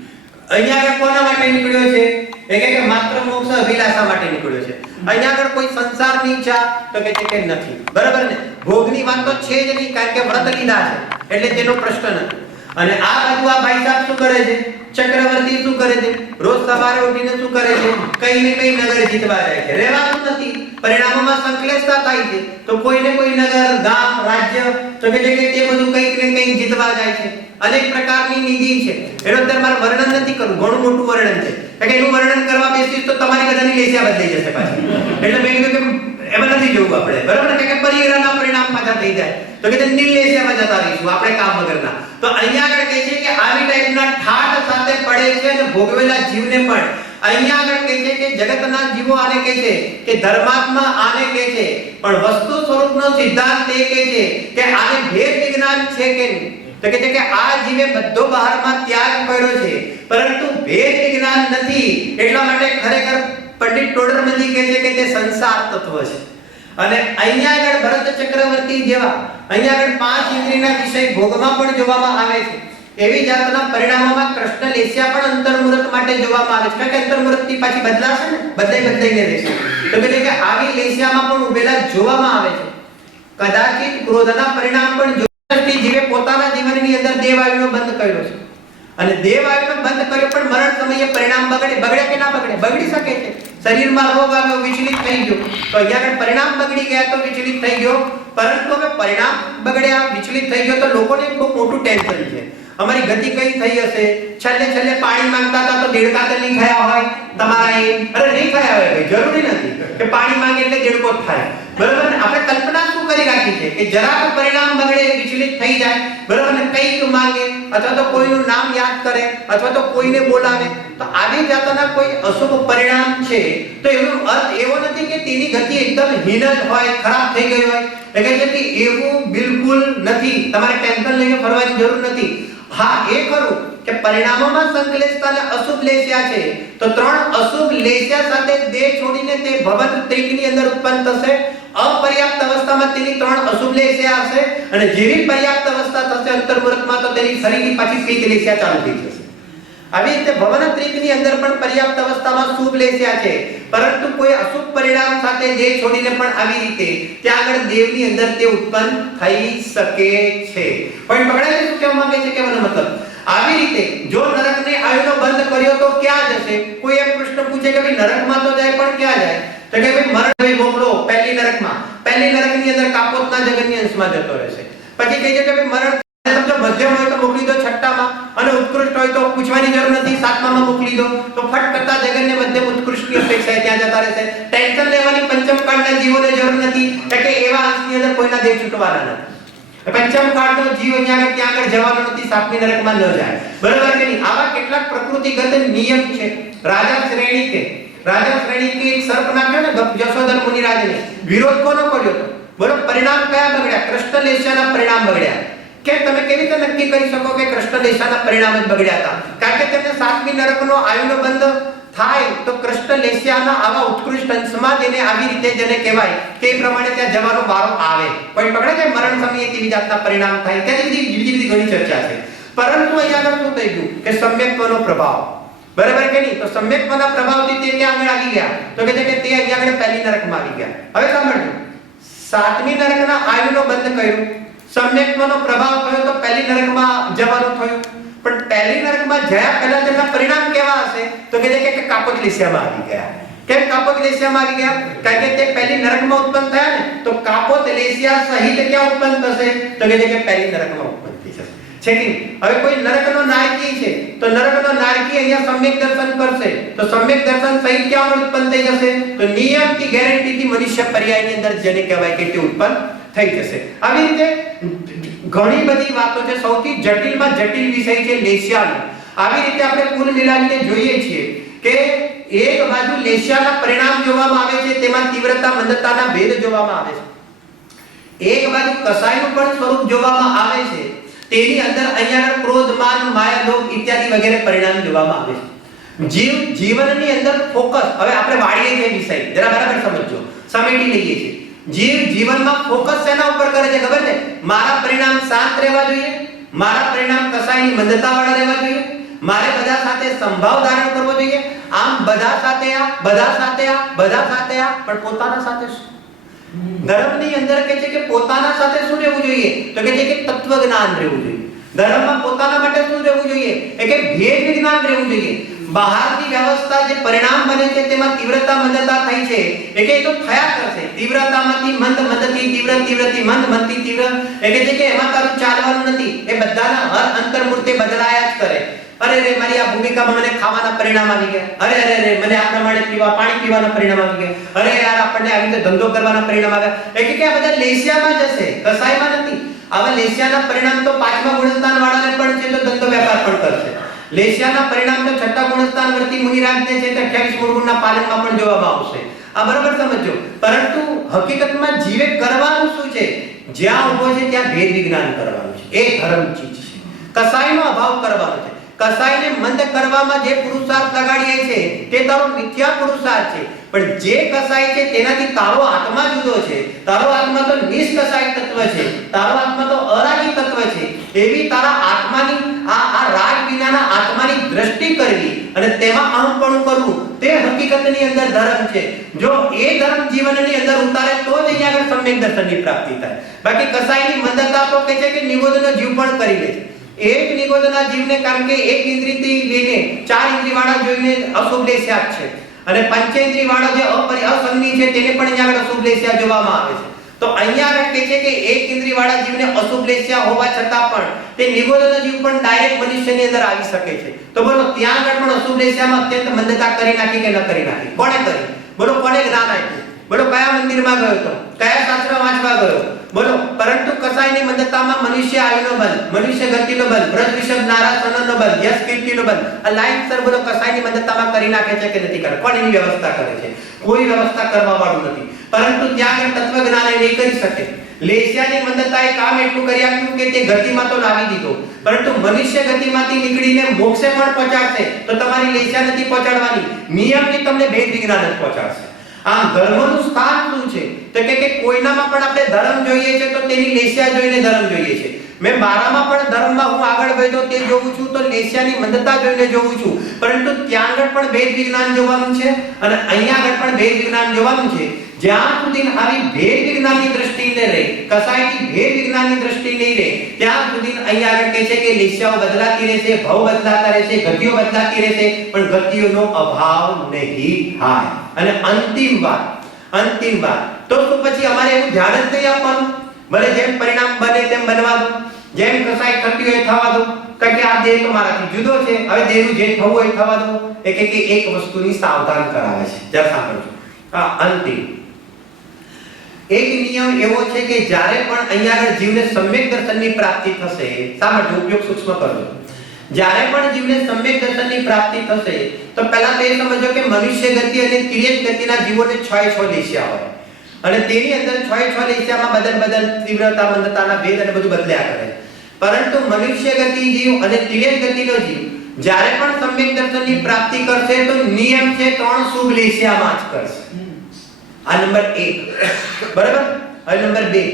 અહીંયા આગળ કોના માટે નીકળ્યો છે? કે માત્ર મોક્ષ અભિલાષા માટે નીકળ્યો છે. અહીંયા આગળ કોઈ સંસારની ઈચ્છા તો કે છે કે નથી. બરાબર ને? ભોગની વાત તો છે જ નહીં, કારણ કે વ્રત લીધા છે એટલે તેનો પ્રશ્ન નથી. અને આ બાજુ આ ભાઈ સાહેબ શું કરે છે? ચક્રવર્તી શું કરે છે? રોજ સવારે ઉઠીને શું કરે છે? કઈ ને કઈ નગર જીતવા જાય છે. રહેવાનું નથી, પરિણામોમાં સંકલેશતા થાય છે. તો કોઈને કોઈ નગર, ગામ, રાજ્ય તો કે છે કે તે બધું કંઈક ને કંઈક જીતવા જાય છે. અનેક પ્રકારની નિધિ છે. એનો અત્યારે મારે વર્ણન નથી કરવું, ઘણું મોટું વર્ણન છે. કે એનું વર્ણન કરવા બેસીશ તો તમારી બધાની લેસ્યા બદલાઈ જશે પાછી. એટલે મેં કીધું કે એમાં નથી જોવું આપણે, બરાબર ને? કે પરિગ્રહના પરિણામ પાછા થઈ જાય તો કે નિર્લેસ્યામાં જતા રહીશું આપણે કામ વગરના. તો અહીંયા આગળ કહે છે કે આવી ટાઈપના ઠાઠ સાથે પડે છે અને ભોગવેલા જીવને પણ અહીંયા આગળ કહે છે કે જગતના જીવો આને કહે છે કે ધર્માત્મા આને કહે છે, પણ વસ્તુ સ્વરૂપનો સિદ્ધાંત એ કહે છે કે આને ભેદ વિજ્ઞાન છે કે નહીં. તો કહે છે કે આ જીવે બધો બહારમાં ત્યાગ કર્યો છે પરંતુ ભેદ વિજ્ઞાન નથી. એટલા માટે ખરેખર પંડિત ટોડરમલજી કહે છે કે તે સંસાર તત્વ છે. અને અહીંયા આગળ ભરત ચક્રવર્તી જેવા અહીંયા આગળ પાંચ ઇન્દ્રિયના વિષય ભોગમાં પણ જોવામાં આવે છે. એવી જાતના પરિણામોમાં કૃષ્ણ લેસ્યા પણ અંતર્મુહૂર્ત માટે જોવામાં આવે છે. કારણ કે અંતર્મુહૂર્તથી પાછી બદલાશે ને, બદલાઈને રહેશે. તો કહે છે કે આવી લેસ્યામાં પણ ઉભેલા જોવામાં આવે છે. કદાચિત ક્રોધના પરિણામ પણ જોતી જીવે પોતાના જીવનની અંદર દેવાયુનો બંધ કર્યો છે. અને દેવાયુનો બંધ કર્યો પણ મરણ સમયે પરિણામ બગડે કે ના બગડે? બગડી શકે છે. શરીરમાં રોગ આવ્યો, વિચલિત થઈ ગયો, તો અહીંયા પરિણામ બગડી ગયા તો વિચલિત થઈ ગયો. પરંતુ હવે પરિણામ બગડ્યા, વિચલિત થઈ ગયો તો લોકોને બહુ મોટું ટેન્શન છે. અમારી ગતિ કઈ થઈ હશે? છેલ્લે પાણી માંગતા હતા તો દેડકા તો નહીં ખાયા હોય તમારા એ? અરે નહીં ખાયા હોય ભાઈ, જરૂરી નથી કે પાણી માંગે એટલે દેડકો જ થાય. બરાબર ને? આપણે કલ્પના શું કરી રાખી છે કે જરાક પરિણામ બગડે, વિચલિત થઈ જાય, બરાબર ને? કંઈક માંગે અથવા તો કોઈનું નામ યાદ કરે અથવા તો કોઈને બોલાવે તો આવી જાતના કોઈ અશુભ પરિણામ છે. તો એનો અર્થ એવો નથી કે તેની ગતિ એકદમ હીન જ હોય, ખરાબ થઈ ગઈ હોય. એટલે કે એવું બિલકુલ નથી. તમારે ટેન્શન લઈને ફરવાની જરૂર નથી. હા, એ ખરું કે પરિણામોમાં સંકલેશતા અને અશુભ લેસ્યા છે. તો ત્રણ અશુભ લેસ્યા સાથે દેહ છોડીને તે ભવન ત્રિકની અંદર ઉત્પન્ન થશે. અપર્યાપ્ત અવસ્થામાં તેની ત્રણ અશુભ લેસ્યા હશે અને જેવી પર્યાપ્ત અવસ્થા થશે અંતર્મુહૂર્તમાં તો તેની ફરીથી પાછી પિત્ત લેસ્યા ચાલુ થઈ જશે. આવી રીતે ભવન ત્રિકની અંદર પણ પર્યાપ્ત અવસ્થામાં શુભ લેસ્યા છે, પરંતુ કોઈ અશુભ પરિણામ સાથે દેહ છોડીને પણ આવી રીતે ત્યાં આગળ દેવની અંદર તે ઉત્પન્ન થઈ શકે છે. પણ પકડાય શું કહેવા માંગે છે? કહેવાનો મતલબ આવી રીતે જો નરકને આયુનો બંધ કર્યો તો ક્યાં જશે? કોઈ એમ પ્રશ્ન પૂછે કે ભાઈ નરકમાં તો જાય પણ ક્યાં જાય? તો કે ભાઈ મરણ મોકલો પહેલી નરકમાં. પહેલી નરકની અંદર કાપોતના જગતની અંશમાં જતો રહેશે. પછી કહે છે કે ભાઈ મરણ સમજો મધ્યમ હોય તો મોકલી દો છઠ્ઠામાં, અને ઉત્કૃષ્ટ હોય તો પૂછવાની જરૂર નથી, સાતમામાં મોકલી દો. તો ફટ કરતા જગતને મધ્યમ ઉત્કૃષ્ટની અપેક્ષા ત્યાં જતા રહેશે. ટેન્શન લેવાની પંચમ કાળના જીવોને જરૂર નથી, કે એવા અંશની અંદર કોઈના દેહ છૂટવાના નથી. પંચમ કાળનો જીવ અહીંયા આગળ ત્યાં આગળ જવાનો નથી, સાતમી નરકમાં ન જાય. બરાબર કે નહીં? આવા કેટલાક પ્રકૃતિગત નિયમ છે. રાજા શ્રેણીકે એક સર્પ નાખ્યો ને જશોધર મુનિરાજને, વિરોધ કોનો કર્યો હતો? બોલો પરિણામ કયા બગડ્યા? કૃષ્ણ લેસ્યાના પરિણામ બગડ્યા. કે તમે કેવી રીતે નક્કી કરી શકો કે કૃષ્ણ લેસ્યાના પરિણામ જ બગડ્યા હતા? કારણ કે તેમને સાતમી નરકનો આયુનો બંધ થાય તો કૃષ્ણ લેસ્યાના આવા ઉત્કૃષ્ટ અંશમાં જેને આવી રીતે જેને કહેવાય કે એ પ્રમાણે ત્યાં જવાનો વારો આવે. કોઈ પકડે છે મરણ સમયે કેવી જાતના પરિણામ થાય ત્યાંથી બીજી ઘણી ચર્ચા છે. પરંતુ અહીંયા આગળ શું થઈ ગયું કે સમ્યક્ત્વનો પ્રભાવ, બરાબર કે નહીં? તો સમ્યક્ત્વના પ્રભાવથી તે ક્યાં આગળ આવી ગયા? તો કે તે અહીંયા આગળ પહેલી નરકમાં આવી ગયા. હવે સાંભળજો, સાતમી નરકના આયુનો બંધ કર્યો, સમ્યક્ત્વનો પ્રભાવ થયો તો પહેલી નરકમાં જવાનું થયું. પણ પહેલી નરકમાં જયા પહેલા તેમના પરિણામ કેવા હશે? તો કે કાપોત લેસ્યામાં આવી ગયા. કેમ કાપોત લેસ્યામાં આવી ગયા? કારણ કે તે પહેલી નરકમાં ઉત્પન્ન થયા ને, તો કાપોત લેસ્યા સહિત ક્યાં ઉત્પન્ન થશે? તો કે પહેલી નરકમાં ઉત્પન્ન થઈ જશે. છે કે હવે કોઈ નરકનો નારકી છે તો નરકનો નારકી અહીંયા સમ્યક દર્શન કરશે તો સમ્યક દર્શન સહિત ક્યાં ઉત્પન્ન થઈ જશે? તો નિયમથી ગેરંટીથી મનુષ્ય પર્યાયની અંદર જેને કહેવાય કે તે ઉત્પન્ન થઈ જશે. આવી રીતે ઘણી બધી વાતો છે. સૌથી જટિલમાં જટિલ વિષય છે લેસ્યાનો. આવી રીતે આપણે કુલ મિલાવીને જોઈએ છીએ કે એક બાજુ લેસ્યાના પરિણામ જોવામાં આવે છે, તેમાં તીવ્રતા મંદતાના ભેદ જોવામાં આવે છે. એક બાજુ કસાયનું પણ સ્વરૂપ જોવામાં આવે છે, તેની અંદર અહીંયા ક્રોધ, માન, માયા, લોભ ઇત્યાદિ વગેરે પરિણામ જોવામાં આવે છે. જીવનની અંદર ફોકસ, હવે આપણે વાળીએ છીએ વિષય, જરા બરાબર સમજો, સમેટી લઈએ છીએ. જીવનમાં ફોકસ શેના ઉપર કરે છે ખબર છે? મારા પરિણામ શાંત રહેવા જોઈએ, મારા પરિણામ કસાયની મંદતા વાળા રહેવા જોઈએ, મારે બધા સાથે સંભાવ ધારણ કરવો જોઈએ. આમ બધા સાથે આ, બધા સાથે આ, બધા સાથે આ, પણ પોતાના સાથે શું? ધર્મની અંદર કહે છે કે પોતાના સાથે શું રહેવું જોઈએ? તો કહે છે કે તત્વ જ્ઞાન રહેવું જોઈએ. ધર્મમાં પોતાના માટે શું રહેવું જોઈએ? એ કે ભેદ વિજ્ઞાન રહેવું જોઈએ. બહારની વ્યવસ્થા જે પરિણામ બને છે તેમાં તીવ્રતા મંદતા થાય છે, એ કે તો થયા કરશે. તીવ્રતામાંથી મંદ, મંદથી તીવ્ર, તીવ્રથી મંદ, મંદથી તીવ્ર, એ કે છે કે એમાં તારું ચાલવાનું નથી. એ બધાના હર અંતર્મૂર્તે બદલાયા જ કરે. અરે રે, મારી આ ભૂમિકામાં મને ખાવાના પરિણામ આવી ગયા. અરે અરે રે, મને આ પ્રમાણે પાણી પીવાના પરિણામ આવી ગયા. અરે યાર, આપણને આવી રીતે ધંધો કરવાના પરિણામ આવ્યા. એ કે આ બધા લેસ્યામાં જશે, કસાયમાં નથી. આવા લેસ્યાના પરિણામ તો 5મા ગુણસ્થાન વાળાને પણ છે, તો ધંધો વેપાર પણ કરશે. લેસ્યાના પરિણામ તો 6ઠા ગુણસ્થાન વર્તી મુનિરાજને છે, તો 28 મૂળ ગુણના પાલનમાં પણ જોવામાં આવશે. આ બરાબર સમજો. પરંતુ હકીકતમાં જીવે કરવાનું શું છે? જ્યાં ઊભો છે ત્યાં ભેદ વિજ્ઞાન કરવાનું છે. એ ધર્મ ચીજ છે. કસાયનો અભાવ કરવાનો છે. કસાયને મંદ કરવામાં જે પુરુષાર્થ લગાડીએ છે તે તારો મિથ્યા પુરુષાર્થ છે. પણ જે કસાય છે તેનાથી તારો આત્મા જુદો છે. તારો આત્મા તો નિષ્કસાય તત્વ છે, તારો આત્મા તો અરાગી તત્વ છે. એવી તારા આત્માની આ રાગ વિનાના આત્માની દ્રષ્ટિ કરવી અને તેમાં અહંપણું કરવું, તે હકીકતની અંદર ધર્મ છે. જો એ ધર્મ જીવનની અંદર ઉતારે તો જ અહીંયા આગળ સમ્યક દર્શનની પ્રાપ્તિ થાય. બાકી કસાયની મંદતા તો કહે છે કે નિગોદનો જીવ પણ કરી લે છે. એક નિગોદના જીવને, કારણ કે એક ઇન્દ્રિયથી લઈને 4 ઇન્દ્રિય વાળા જોઈને અશુભ લેસ્યા છે, અને પંચેન્દ્રિય વાળા જે અસંગની છે તેને પણ અહીંયા આગળ અશુભ લેસ્યા જોવામાં આવે છે. તો અહીંયા આગળ કહે છે કે એક ઇન્દ્રિય વાળા જીવને અશુભ લેસ્યા હોવા છતાં પણ તે નિગોદનો જીવ પણ ડાયરેક્ટ મનુષ્યની અંદર આવી શકે છે. તો બોલો, ત્યાં આગળ પણ અશુભ લેસ્યામાં અત્યંત મંદતા કરી નાખી કે ન કરી નાખી? કોણે કરી? બોલો, કોને જ્ઞાન આપ્યું? બોલો, કયા મંદિરમાં ગયો તો? કયા શાસ્ત્ર વાંચવા ગયો? બોલો. પરંતુ કસાયની મંદતામાં મનુષ્ય આયુનો બલ, મનુષ્ય ગતિનો બલ, વ્રજ વિષભ નારાસનનો બલ, યશ કીર્તિનો બલ, આ લાઈન સર બોલો કસાયની મંદતામાં કરી નાખે છે કે નથી કરે? કોણ એની વ્યવસ્થા કરે છે? કોઈ વ્યવસ્થા કરવા વાળું નથી. પરંતુ ત્યાં આગળ તત્વ જ્ઞાન એ નહીં કરી શકે. લેસ્યાની મંદતાએ કામ એટલું કરી આપ્યું કે તે ગતિમાં તો લાવી દીધો, પરંતુ મનુષ્ય ગતિમાંથી નીકળીને મોક્ષે પણ પહોંચાડશે તો તમારી લેસ્યા નથી પહોંચાડવાની. નિયમથી તમને ભેદ વિજ્ઞાન જ પહોંચાડશે. આમ ધર્મનું સ્થાન શું છે? તો કે કોઈનામાં પણ આપણે ધર્મ જોઈએ છે તો તેની લેસ્યા જોઈને ધર્મ જોઈએ છે. મેં મારામાં પણ ધર્મમાં હું આગળ વધ્યો તે જોઉં છું તો લેસ્યાની મંદતા જોઈને જોઉં છું. પરંતુ ત્યાં આગળ પણ ભેદ વિજ્ઞાન જોવાનું છે અને અહીંયા આગળ પણ ભેદ વિજ્ઞાન જોવાનું છે. જ્યાં સુધી આવી ભેદ વિજ્ઞાનની દ્રષ્ટિ ન રહે, કસાયની ભેદ વિજ્ઞાનની દ્રષ્ટિ નહીં રહે, ત્યાં સુધી અહીંયા આગળ કહે છે કે લેસ્યાઓ બદલાતી રહેશે, ભવ બદલાતા રહેશે, ગતિઓ બદલાતી રહેશે, પણ ગતિઓનો અભાવ નહીં થાય. અને અંતિમ વાત તો શું પછી અમારે એવું ધ્યાન જ નહીં આપવાનું? ભલે જેમ પરિણામ બને તેમ બનવા દો, જેમ કસાય થતી હોય થવા દો, કારણ કે આ દેહ તો મારાથી જુદો છે, હવે દેહનું જે થવું હોય થવા દો. એક વસ્તુની સાવધાન કરાવે છે, જરા સાંભળજો. અંતિમ એક નિયમ એવો છે કે જ્યારે પણ અહીંયા આગળ જીવને સમ્યક દર્શનની પ્રાપ્તિ થશે, સાંભળજો, ઉપયોગ સૂક્ષ્મ કરજો. જ્યારે પણ જીવને સમ્યક દર્શનની પ્રાપ્તિ થશે તો પહેલા તો એ સમજો કે મનુષ્ય ગતિ અને તિર્યક ગતિના જીવોને 6 લેસ્યા હોય અને તેની અંદર 6 લેસ્યામાં બદલ તીવ્રતા મંદતાના ભેદ અને બધું બદલ્યા કરે. પરંતુ મનુષ્ય ગતિ જીવ અને તિર્યક ગતિનો જીવ જ્યારે પણ સમ્યક દર્શનની પ્રાપ્તિ કરશે તો નિયમ છે 3 શુભ લેસ્યામાં જ કરશે. આ નંબર 1. બરાબર? હવે નંબર 2,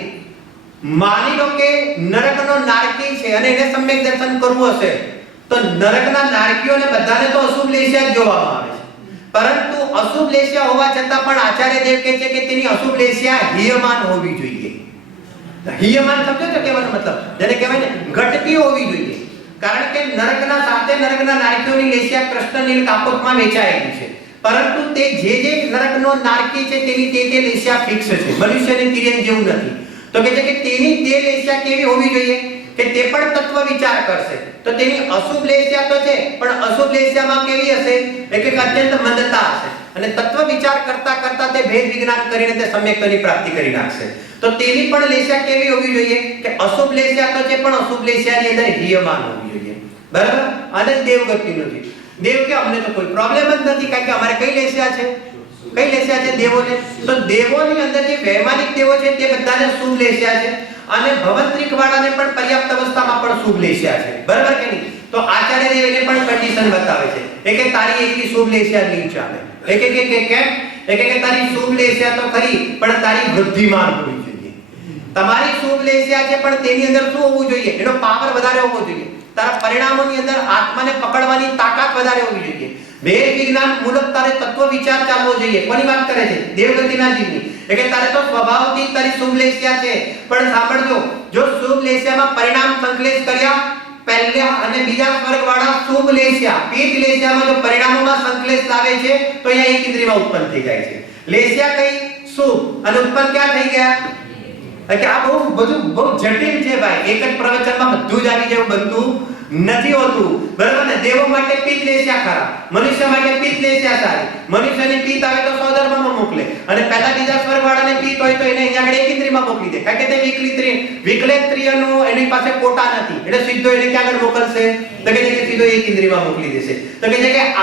માની લો કે નરકનો નારકી છે અને એને સમ્યક દર્શન કરવું હશે તો નરકના નારકીઓને બધાને તો અશુભ લેસ્યા જ જોવામાં આવે છે. પરંતુ અશુભ લેસ્યા હોવા છતાં પણ આચાર્ય દેવ કહે છે કે તેની અશુભ લેસ્યા હિયમાન હોવી જોઈએ. હિયમાન સમજો છો કહેવાનો મતલબ? જેને કહેવાય ને ઘટતી હોવી જોઈએ. કારણ કે નરકના નારકીઓની લેસ્યા કૃષ્ણની કાપોતમાં વેચાયેલી છે. પરંતુ તે જે નરકનો નારકી છે તેની તે લેસ્યા ફિક્સ છે. મનુષ્યની તિર્યક જેવું નથી. તો કહે છે કે તેની તે લેસ્યા કેવી હોવી જોઈએ કે તે પણ તત્વ વિચાર કરશે. તો તેની અશુભ લેસ્યા તો છે પણ અશુભ લેસ્યામાં કેવી હશે? કે અત્યંત મંદતા હશે અને તત્વ વિચાર કરતા તે ભેદ વિજ્ઞાન કરીને તે સમ્યકતાની પ્રાપ્તિ કરી નાખશે. તો તેની પણ લેસ્યા કેવી હોવી જોઈએ કે અશુભ લેસ્યા તો છે પણ અશુભ લેસ્યાની અંદર હિયમાન હોવી જોઈએ. બરાબર? અને દેવગતિનો જીવ દેવ કે અમને તો કોઈ પ્રોબ્લેમ જ નથી, કારણ કે અમારે કઈ લેસ્યા છે દેવોને. તો દેવોની અંદર જે વૈમાનિક દેવો છે તે બધાને શુભ લેસ્યા છે, અને ભવંત્રિક વાળાને પણ પર્યાપ્ત અવસ્થામાં પણ શુભ લેસ્યા છે, બરાબર કે નહીં? તો આચાર્ય દેવ એને પણ કન્ડિશન બતાવે છે કે તારી એકલી શુભ લેસ્યા નહીં ચાલે. કેમ? તારી શુભ લેસ્યા તો ખરી, પણ તારી વૃદ્ધિમાન હોવી જોઈએ. તમારી શુભ લેસ્યા છે, પણ તેની અંદર શું હોવું જોઈએ? એનો પાવર વધારે હોવો જોઈએ. તારા પરિણામોની અંદર આત્માને પકડવાની તાકાત વધારે હોવી જોઈએ. વેદ વિજ્ઞાન મૂલક તારે તત્વ વિચાર ચાલવો જોઈએ. કોની વાત કરે છે? દેવગતિના જીવની. એટલે તારે તો સ્વભાવથી તારી શુભ લેસ્યા છે, પણ સાંભળજો, જો શુભ લેસ્યામાં પરિણામ સંકલેશ કર્યા પહેલા અને બીજા સ્વર્ગ વાળા શુભ લેસ્યા પીઠ લેસ્યામાં જો પરિણામોમાં સંકલેશ લાવે છે, તો અહીંયા એક ઇન્દ્રિયમાં ઉત્પન્ન થઈ જાય છે. લેસ્યા કઈ? શુભ, અને ઉત્પન્ન ક્યાં થઈ ગયા? કે આ બહુ જટિલ છે ભાઈ. એક જ પ્રવચનમાં બધું જ આવી જેવું બનતું નથી હોતું, બરાબર ને? દેવો માટે પિત્ત લેસ્યા ખરા, મનુષ્ય માટે પિત્ત લેસ્યા સારી. મનુષ્યની પિત્ત આવે તો સ્વધર્મમાં મોકલે, અને પહેલા બીજા સ્વર્ગ વાળાને પિત્ત હોય તો એને અહીંયા આગળ એક ઇન્દ્રિયમાં મોકલી દે, કારણ કે તે વિકલેત્રિયનો એની પાસે કોટા નથી, એટલે સીધો એને ક્યાં આગળ મોકલશે? તો કે સીધો એક ઇન્દ્રિયમાં મોકલી દેશે. તો કે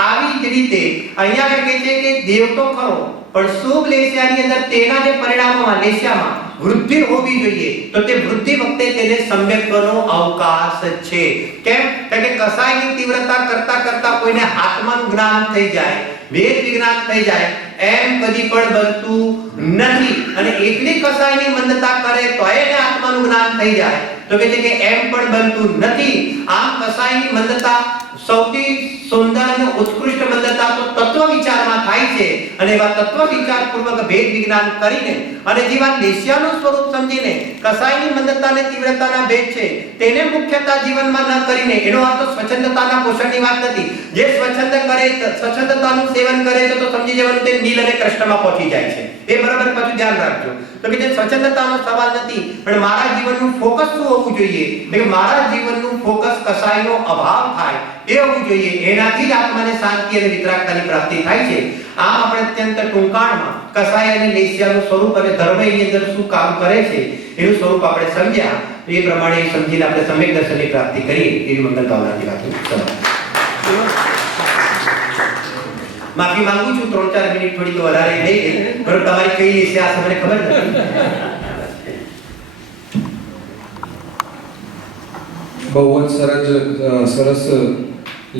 આવી જ રીતે અહીંયા આગળ કહે છે કે દેવ તો ખરો, પણ શુભ લેસ્યાની અંદર તેના જે પરિણામોમાં લેસ્યામાં વૃદ્ધિ હોવી જોઈએ, તો તે વૃદ્ધિ વખતે તેને સમ્યક્તનો અવકાશ છે. કેમ? કારણ કે કસાયની તીવ્રતા કરતા કરતા કોઈને આત્માનું જ્ઞાન થઈ જાય, વેદ વિજ્ઞાન થઈ જાય, એમ કદી પણ બનતું નથી. અને એટલી કસાયની મંદતા કરે તો એને આત્માનું જ્ઞાન થઈ જાય, તો કે છે કે એમ પણ બનતું નથી. આમ કસાયની મંદતા સૌથી સુંદર અને ઉત્કૃષ્ટ મંદતા તો તત્વ વિચારમાં થાય છે, અને એવા તત્વ વિચાર પૂર્વક ભેદ વિજ્ઞાન કરીને અને જેવા લેસ્યાનું સ્વરૂપ સમજીને કસાયની મંદતાને તીવ્રતાના ભેદ છે તેને મુખ્યતા જીવનમાં ન કરીને, એનો અર્થ સ્વચ્છંદતાના પોષણની વાત નથી. જે સ્વચ્છંદ કરે, સ્વચ્છંદતાનું સેવન કરે છે, તો સમજી જવાનું તે નીલ અને કૃષ્ણમાં પહોંચી જાય છે. એ બરાબર પાછું ધ્યાન રાખજો. તો કે જે સ્વચ્છંદતાનો સવાલ નથી, પણ મારા જીવનનું ફોકસ શું હોવું જોઈએ? કે મારા જીવનનું ફોકસ કસાયનો અભાવ થાય એ હોવું જોઈએ. એનાથી જ આત્માને શાંતિ અને વિતરાગતાની પ્રાપ્તિ થાય છે. આમ આપણે અત્યંત ટૂંકાણમાં કસાય અને લેસ્યાનું સ્વરૂપ અને ધર્મ એની અંદર શું કામ કરે છે એનું સ્વરૂપ આપણે સમજ્યા. એ પ્રમાણે સમજીને આપણે સમ્યક દર્શનની પ્રાપ્તિ કરીએ એવી મંગલ ભાવનાથી વાતો. માફી માંગુ છું, 3-4 મિનિટ થોડીક વધારે થઈ ગઈ, પણ તમારી કઈ લેસ્યા છે મને ખબર નથી. બહુ જ સરસ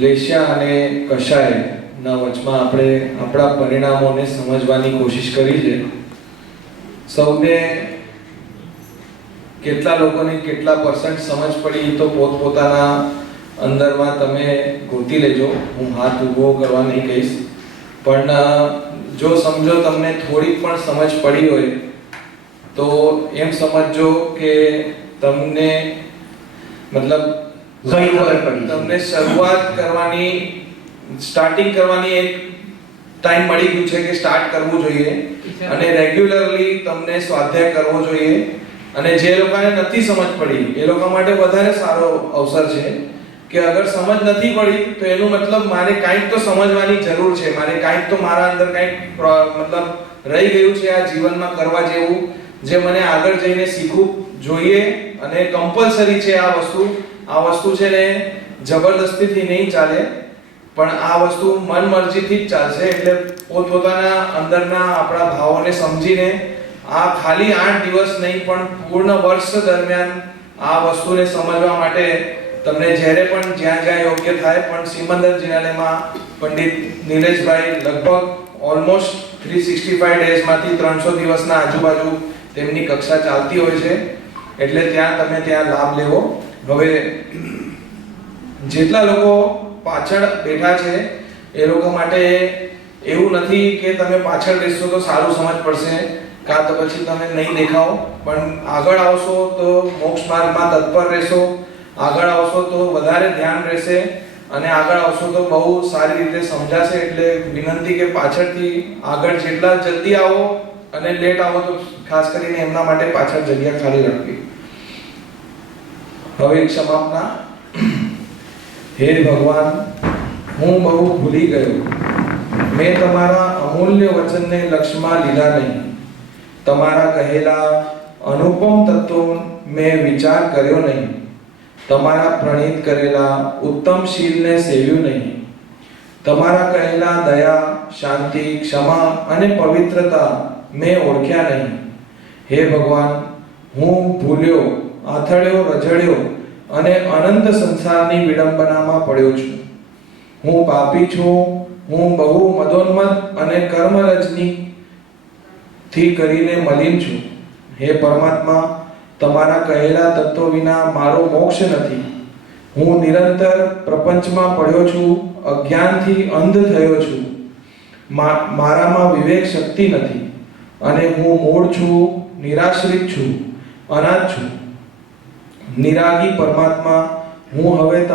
લેસ્યા અને કષાય ના વચમાં આપણે આપણા પરિણામોને સમજવાની કોશિશ કરી છે. સૌને કેટલા લોકોને કેટલા % સમજ પડી તો પોતપોતાના અંદરમાં તમે ગોતી લેજો. હું હાથ ઊભો કરવા નહીં કહીશ, પણ જો સમજો તમને થોડીક પણ સમજ પડી હોય તો એમ સમજો કે તમને મતલબ તમને શરૂઆત કરવાની, સ્ટાર્ટિંગ કરવાની એક ટાઈમ મળી ગયું છે કે સ્ટાર્ટ કરવું જોઈએ, અને રેગ્યુલરલી તમને સ્વાધ્યાય કરવો જોઈએ. અને જે લોકોને નથી સમજ પડી એ લોકો માટે વધારે સારો અવસર છે કે અગર સમજ નથી પડી તો એનું મતલબ મારે કાંઈક તો સમજવાની જરૂર છે, મારે કાંઈક તો મારા અંદર કાંઈક મતલબ રહી ગયું છે આ જીવનમાં કરવા જેવું, જે મને આગળ જઈને શીખવું જોઈએ. અને કમ્પલસરી છે આ વસ્તુ છે ને જબરદસ્તીથી નહીં ચાલે, પણ આ વસ્તુ મન મરજીથી જ ચાલશે. એટલે પોતપોતાના અંદરના આપણા ભાવોને સમજીને આ ખાલી 8 દિવસ નહીં પણ પૂર્ણ વર્ષ દરમિયાન આ વસ્તુને સમજવા માટે તમને જ્યારે પણ જ્યાં યોગ્ય થાય, પણ સિમંદર જિનાલયમાં પંડિત નીરજભાઈ લગભગ ઓલમોસ્ટ 365 ડેઝમાંથી 300 દિવસના આજુબાજુ તેમની કક્ષા ચાલતી હોય છે. એટલે ત્યાં લાભ લેવો. હવે જેટલા લોકો પાછળ બેઠા છે એ લોકો માટે એવું નથી કે તમે પાછળ બેસશો તો સારું સમજ પડશે, કાં તો પછી તમે નહીં દેખાઓ, પણ આગળ આવશો તો મોક્ષ માર્ગમાં તત્પર રહેશો, આગળ આવશો તો વધારે ધ્યાન રહેશે, અને આગળ આવશો તો બહુ સારી રીતે સમજાશે. એટલે વિનંતી કે પાછળથી આગળ જેટલા જલ્દી આવો અને લેટ આવો તો ખાસ કરીને એમના માટે પાછળ જગ્યા ખાલી રાખવી. હવે ક્ષમાપના. હે ભગવાન, હું બહુ ભૂલી ગયો. મેં તમારા અમૂલ્ય વચનને લક્ષ્યમાં લીધા નહીં. તમારા કહેલા અનુપમ તત્વો મેં વિચાર કર્યો નહીં. તમારા પ્રણીત કરેલા ઉત્તમ શીલને સેવ્યું નહીં. તમારા કહેલા દયા, શાંતિ, ક્ષમા અને પવિત્રતા મેં ઓળખ્યા નહીં. હે ભગવાન, હું ભૂલ્યો, આથડ્યો, રઝળ્યો અને અનંત સંસારની વિડંબનામાં પડ્યો છું. હું પાપી છું. હું બહુ મદોન્મત્ત અને કર્મરજની થી કરીને મલિન છું. હે પરમાત્મા, તમારા કહેલા તત્વ વિના મારો મોક્ષ નથી. હું નિરંતર પ્રપંચમાં પડ્યો છું, અજ્ઞાનથી અંધ થયો છું. મારામાં વિવેક શક્તિ નથી અને હું મૂળ છું, નિરાશ્રિત છું, અનાથ છું. નિરાગી પરમાત્મા, હું હવે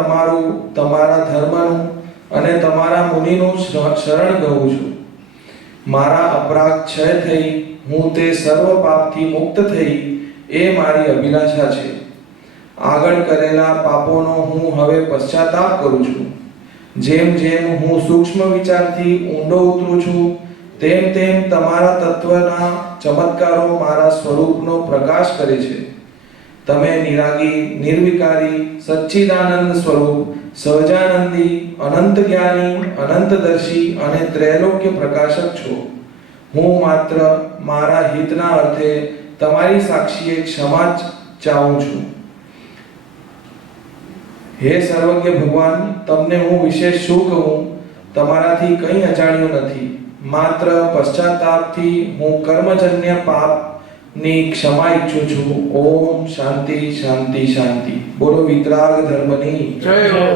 તમારા ધર્મનું અને તમારા મુનિનું શરણ ગયું છું. મારા અપરાધ ક્ષય થઈ હું તે સર્વ પાપથી મુક્ત થઈ એ મારી અભિલાષા છે. આગળ કરેલા પાપોનો હું હવે પશ્ચાતાપ કરું છું. જેમ જેમ હું સૂક્ષ્મ વિચારથી ઊંડો ઉતરું છું, તેમ તેમ તમારા તત્વના ચમત્કારો મારા સ્વરૂપનો પ્રકાશ કરે છે. તમે નિરાગી, નિર્વિકારી, સચ્ચિદાનંદ સ્વરૂપ, સહજાનંદી, અનંત જ્ઞાની, અનંતદર્શી અને ત્રૈલોક્ય પ્રકાશક છો. હું માત્ર મારા હિતના અર્થે તમારી સાક્ષીએ ક્ષમા ચાહું છું. હે સર્વજ્ઞ ભગવાન, તમને હું વિશેષ શું કહું? તમારાથી કંઈ અજાણ્યું નથી. માત્ર પશ્ચાતાપથી હું કર્મજન્ય પાપની ક્ષમા ઈચ્છું છું. ઓમ શાંતિ શાંતિ શાંતિ. બોલો વિતરાગ ધર્મની જય હો.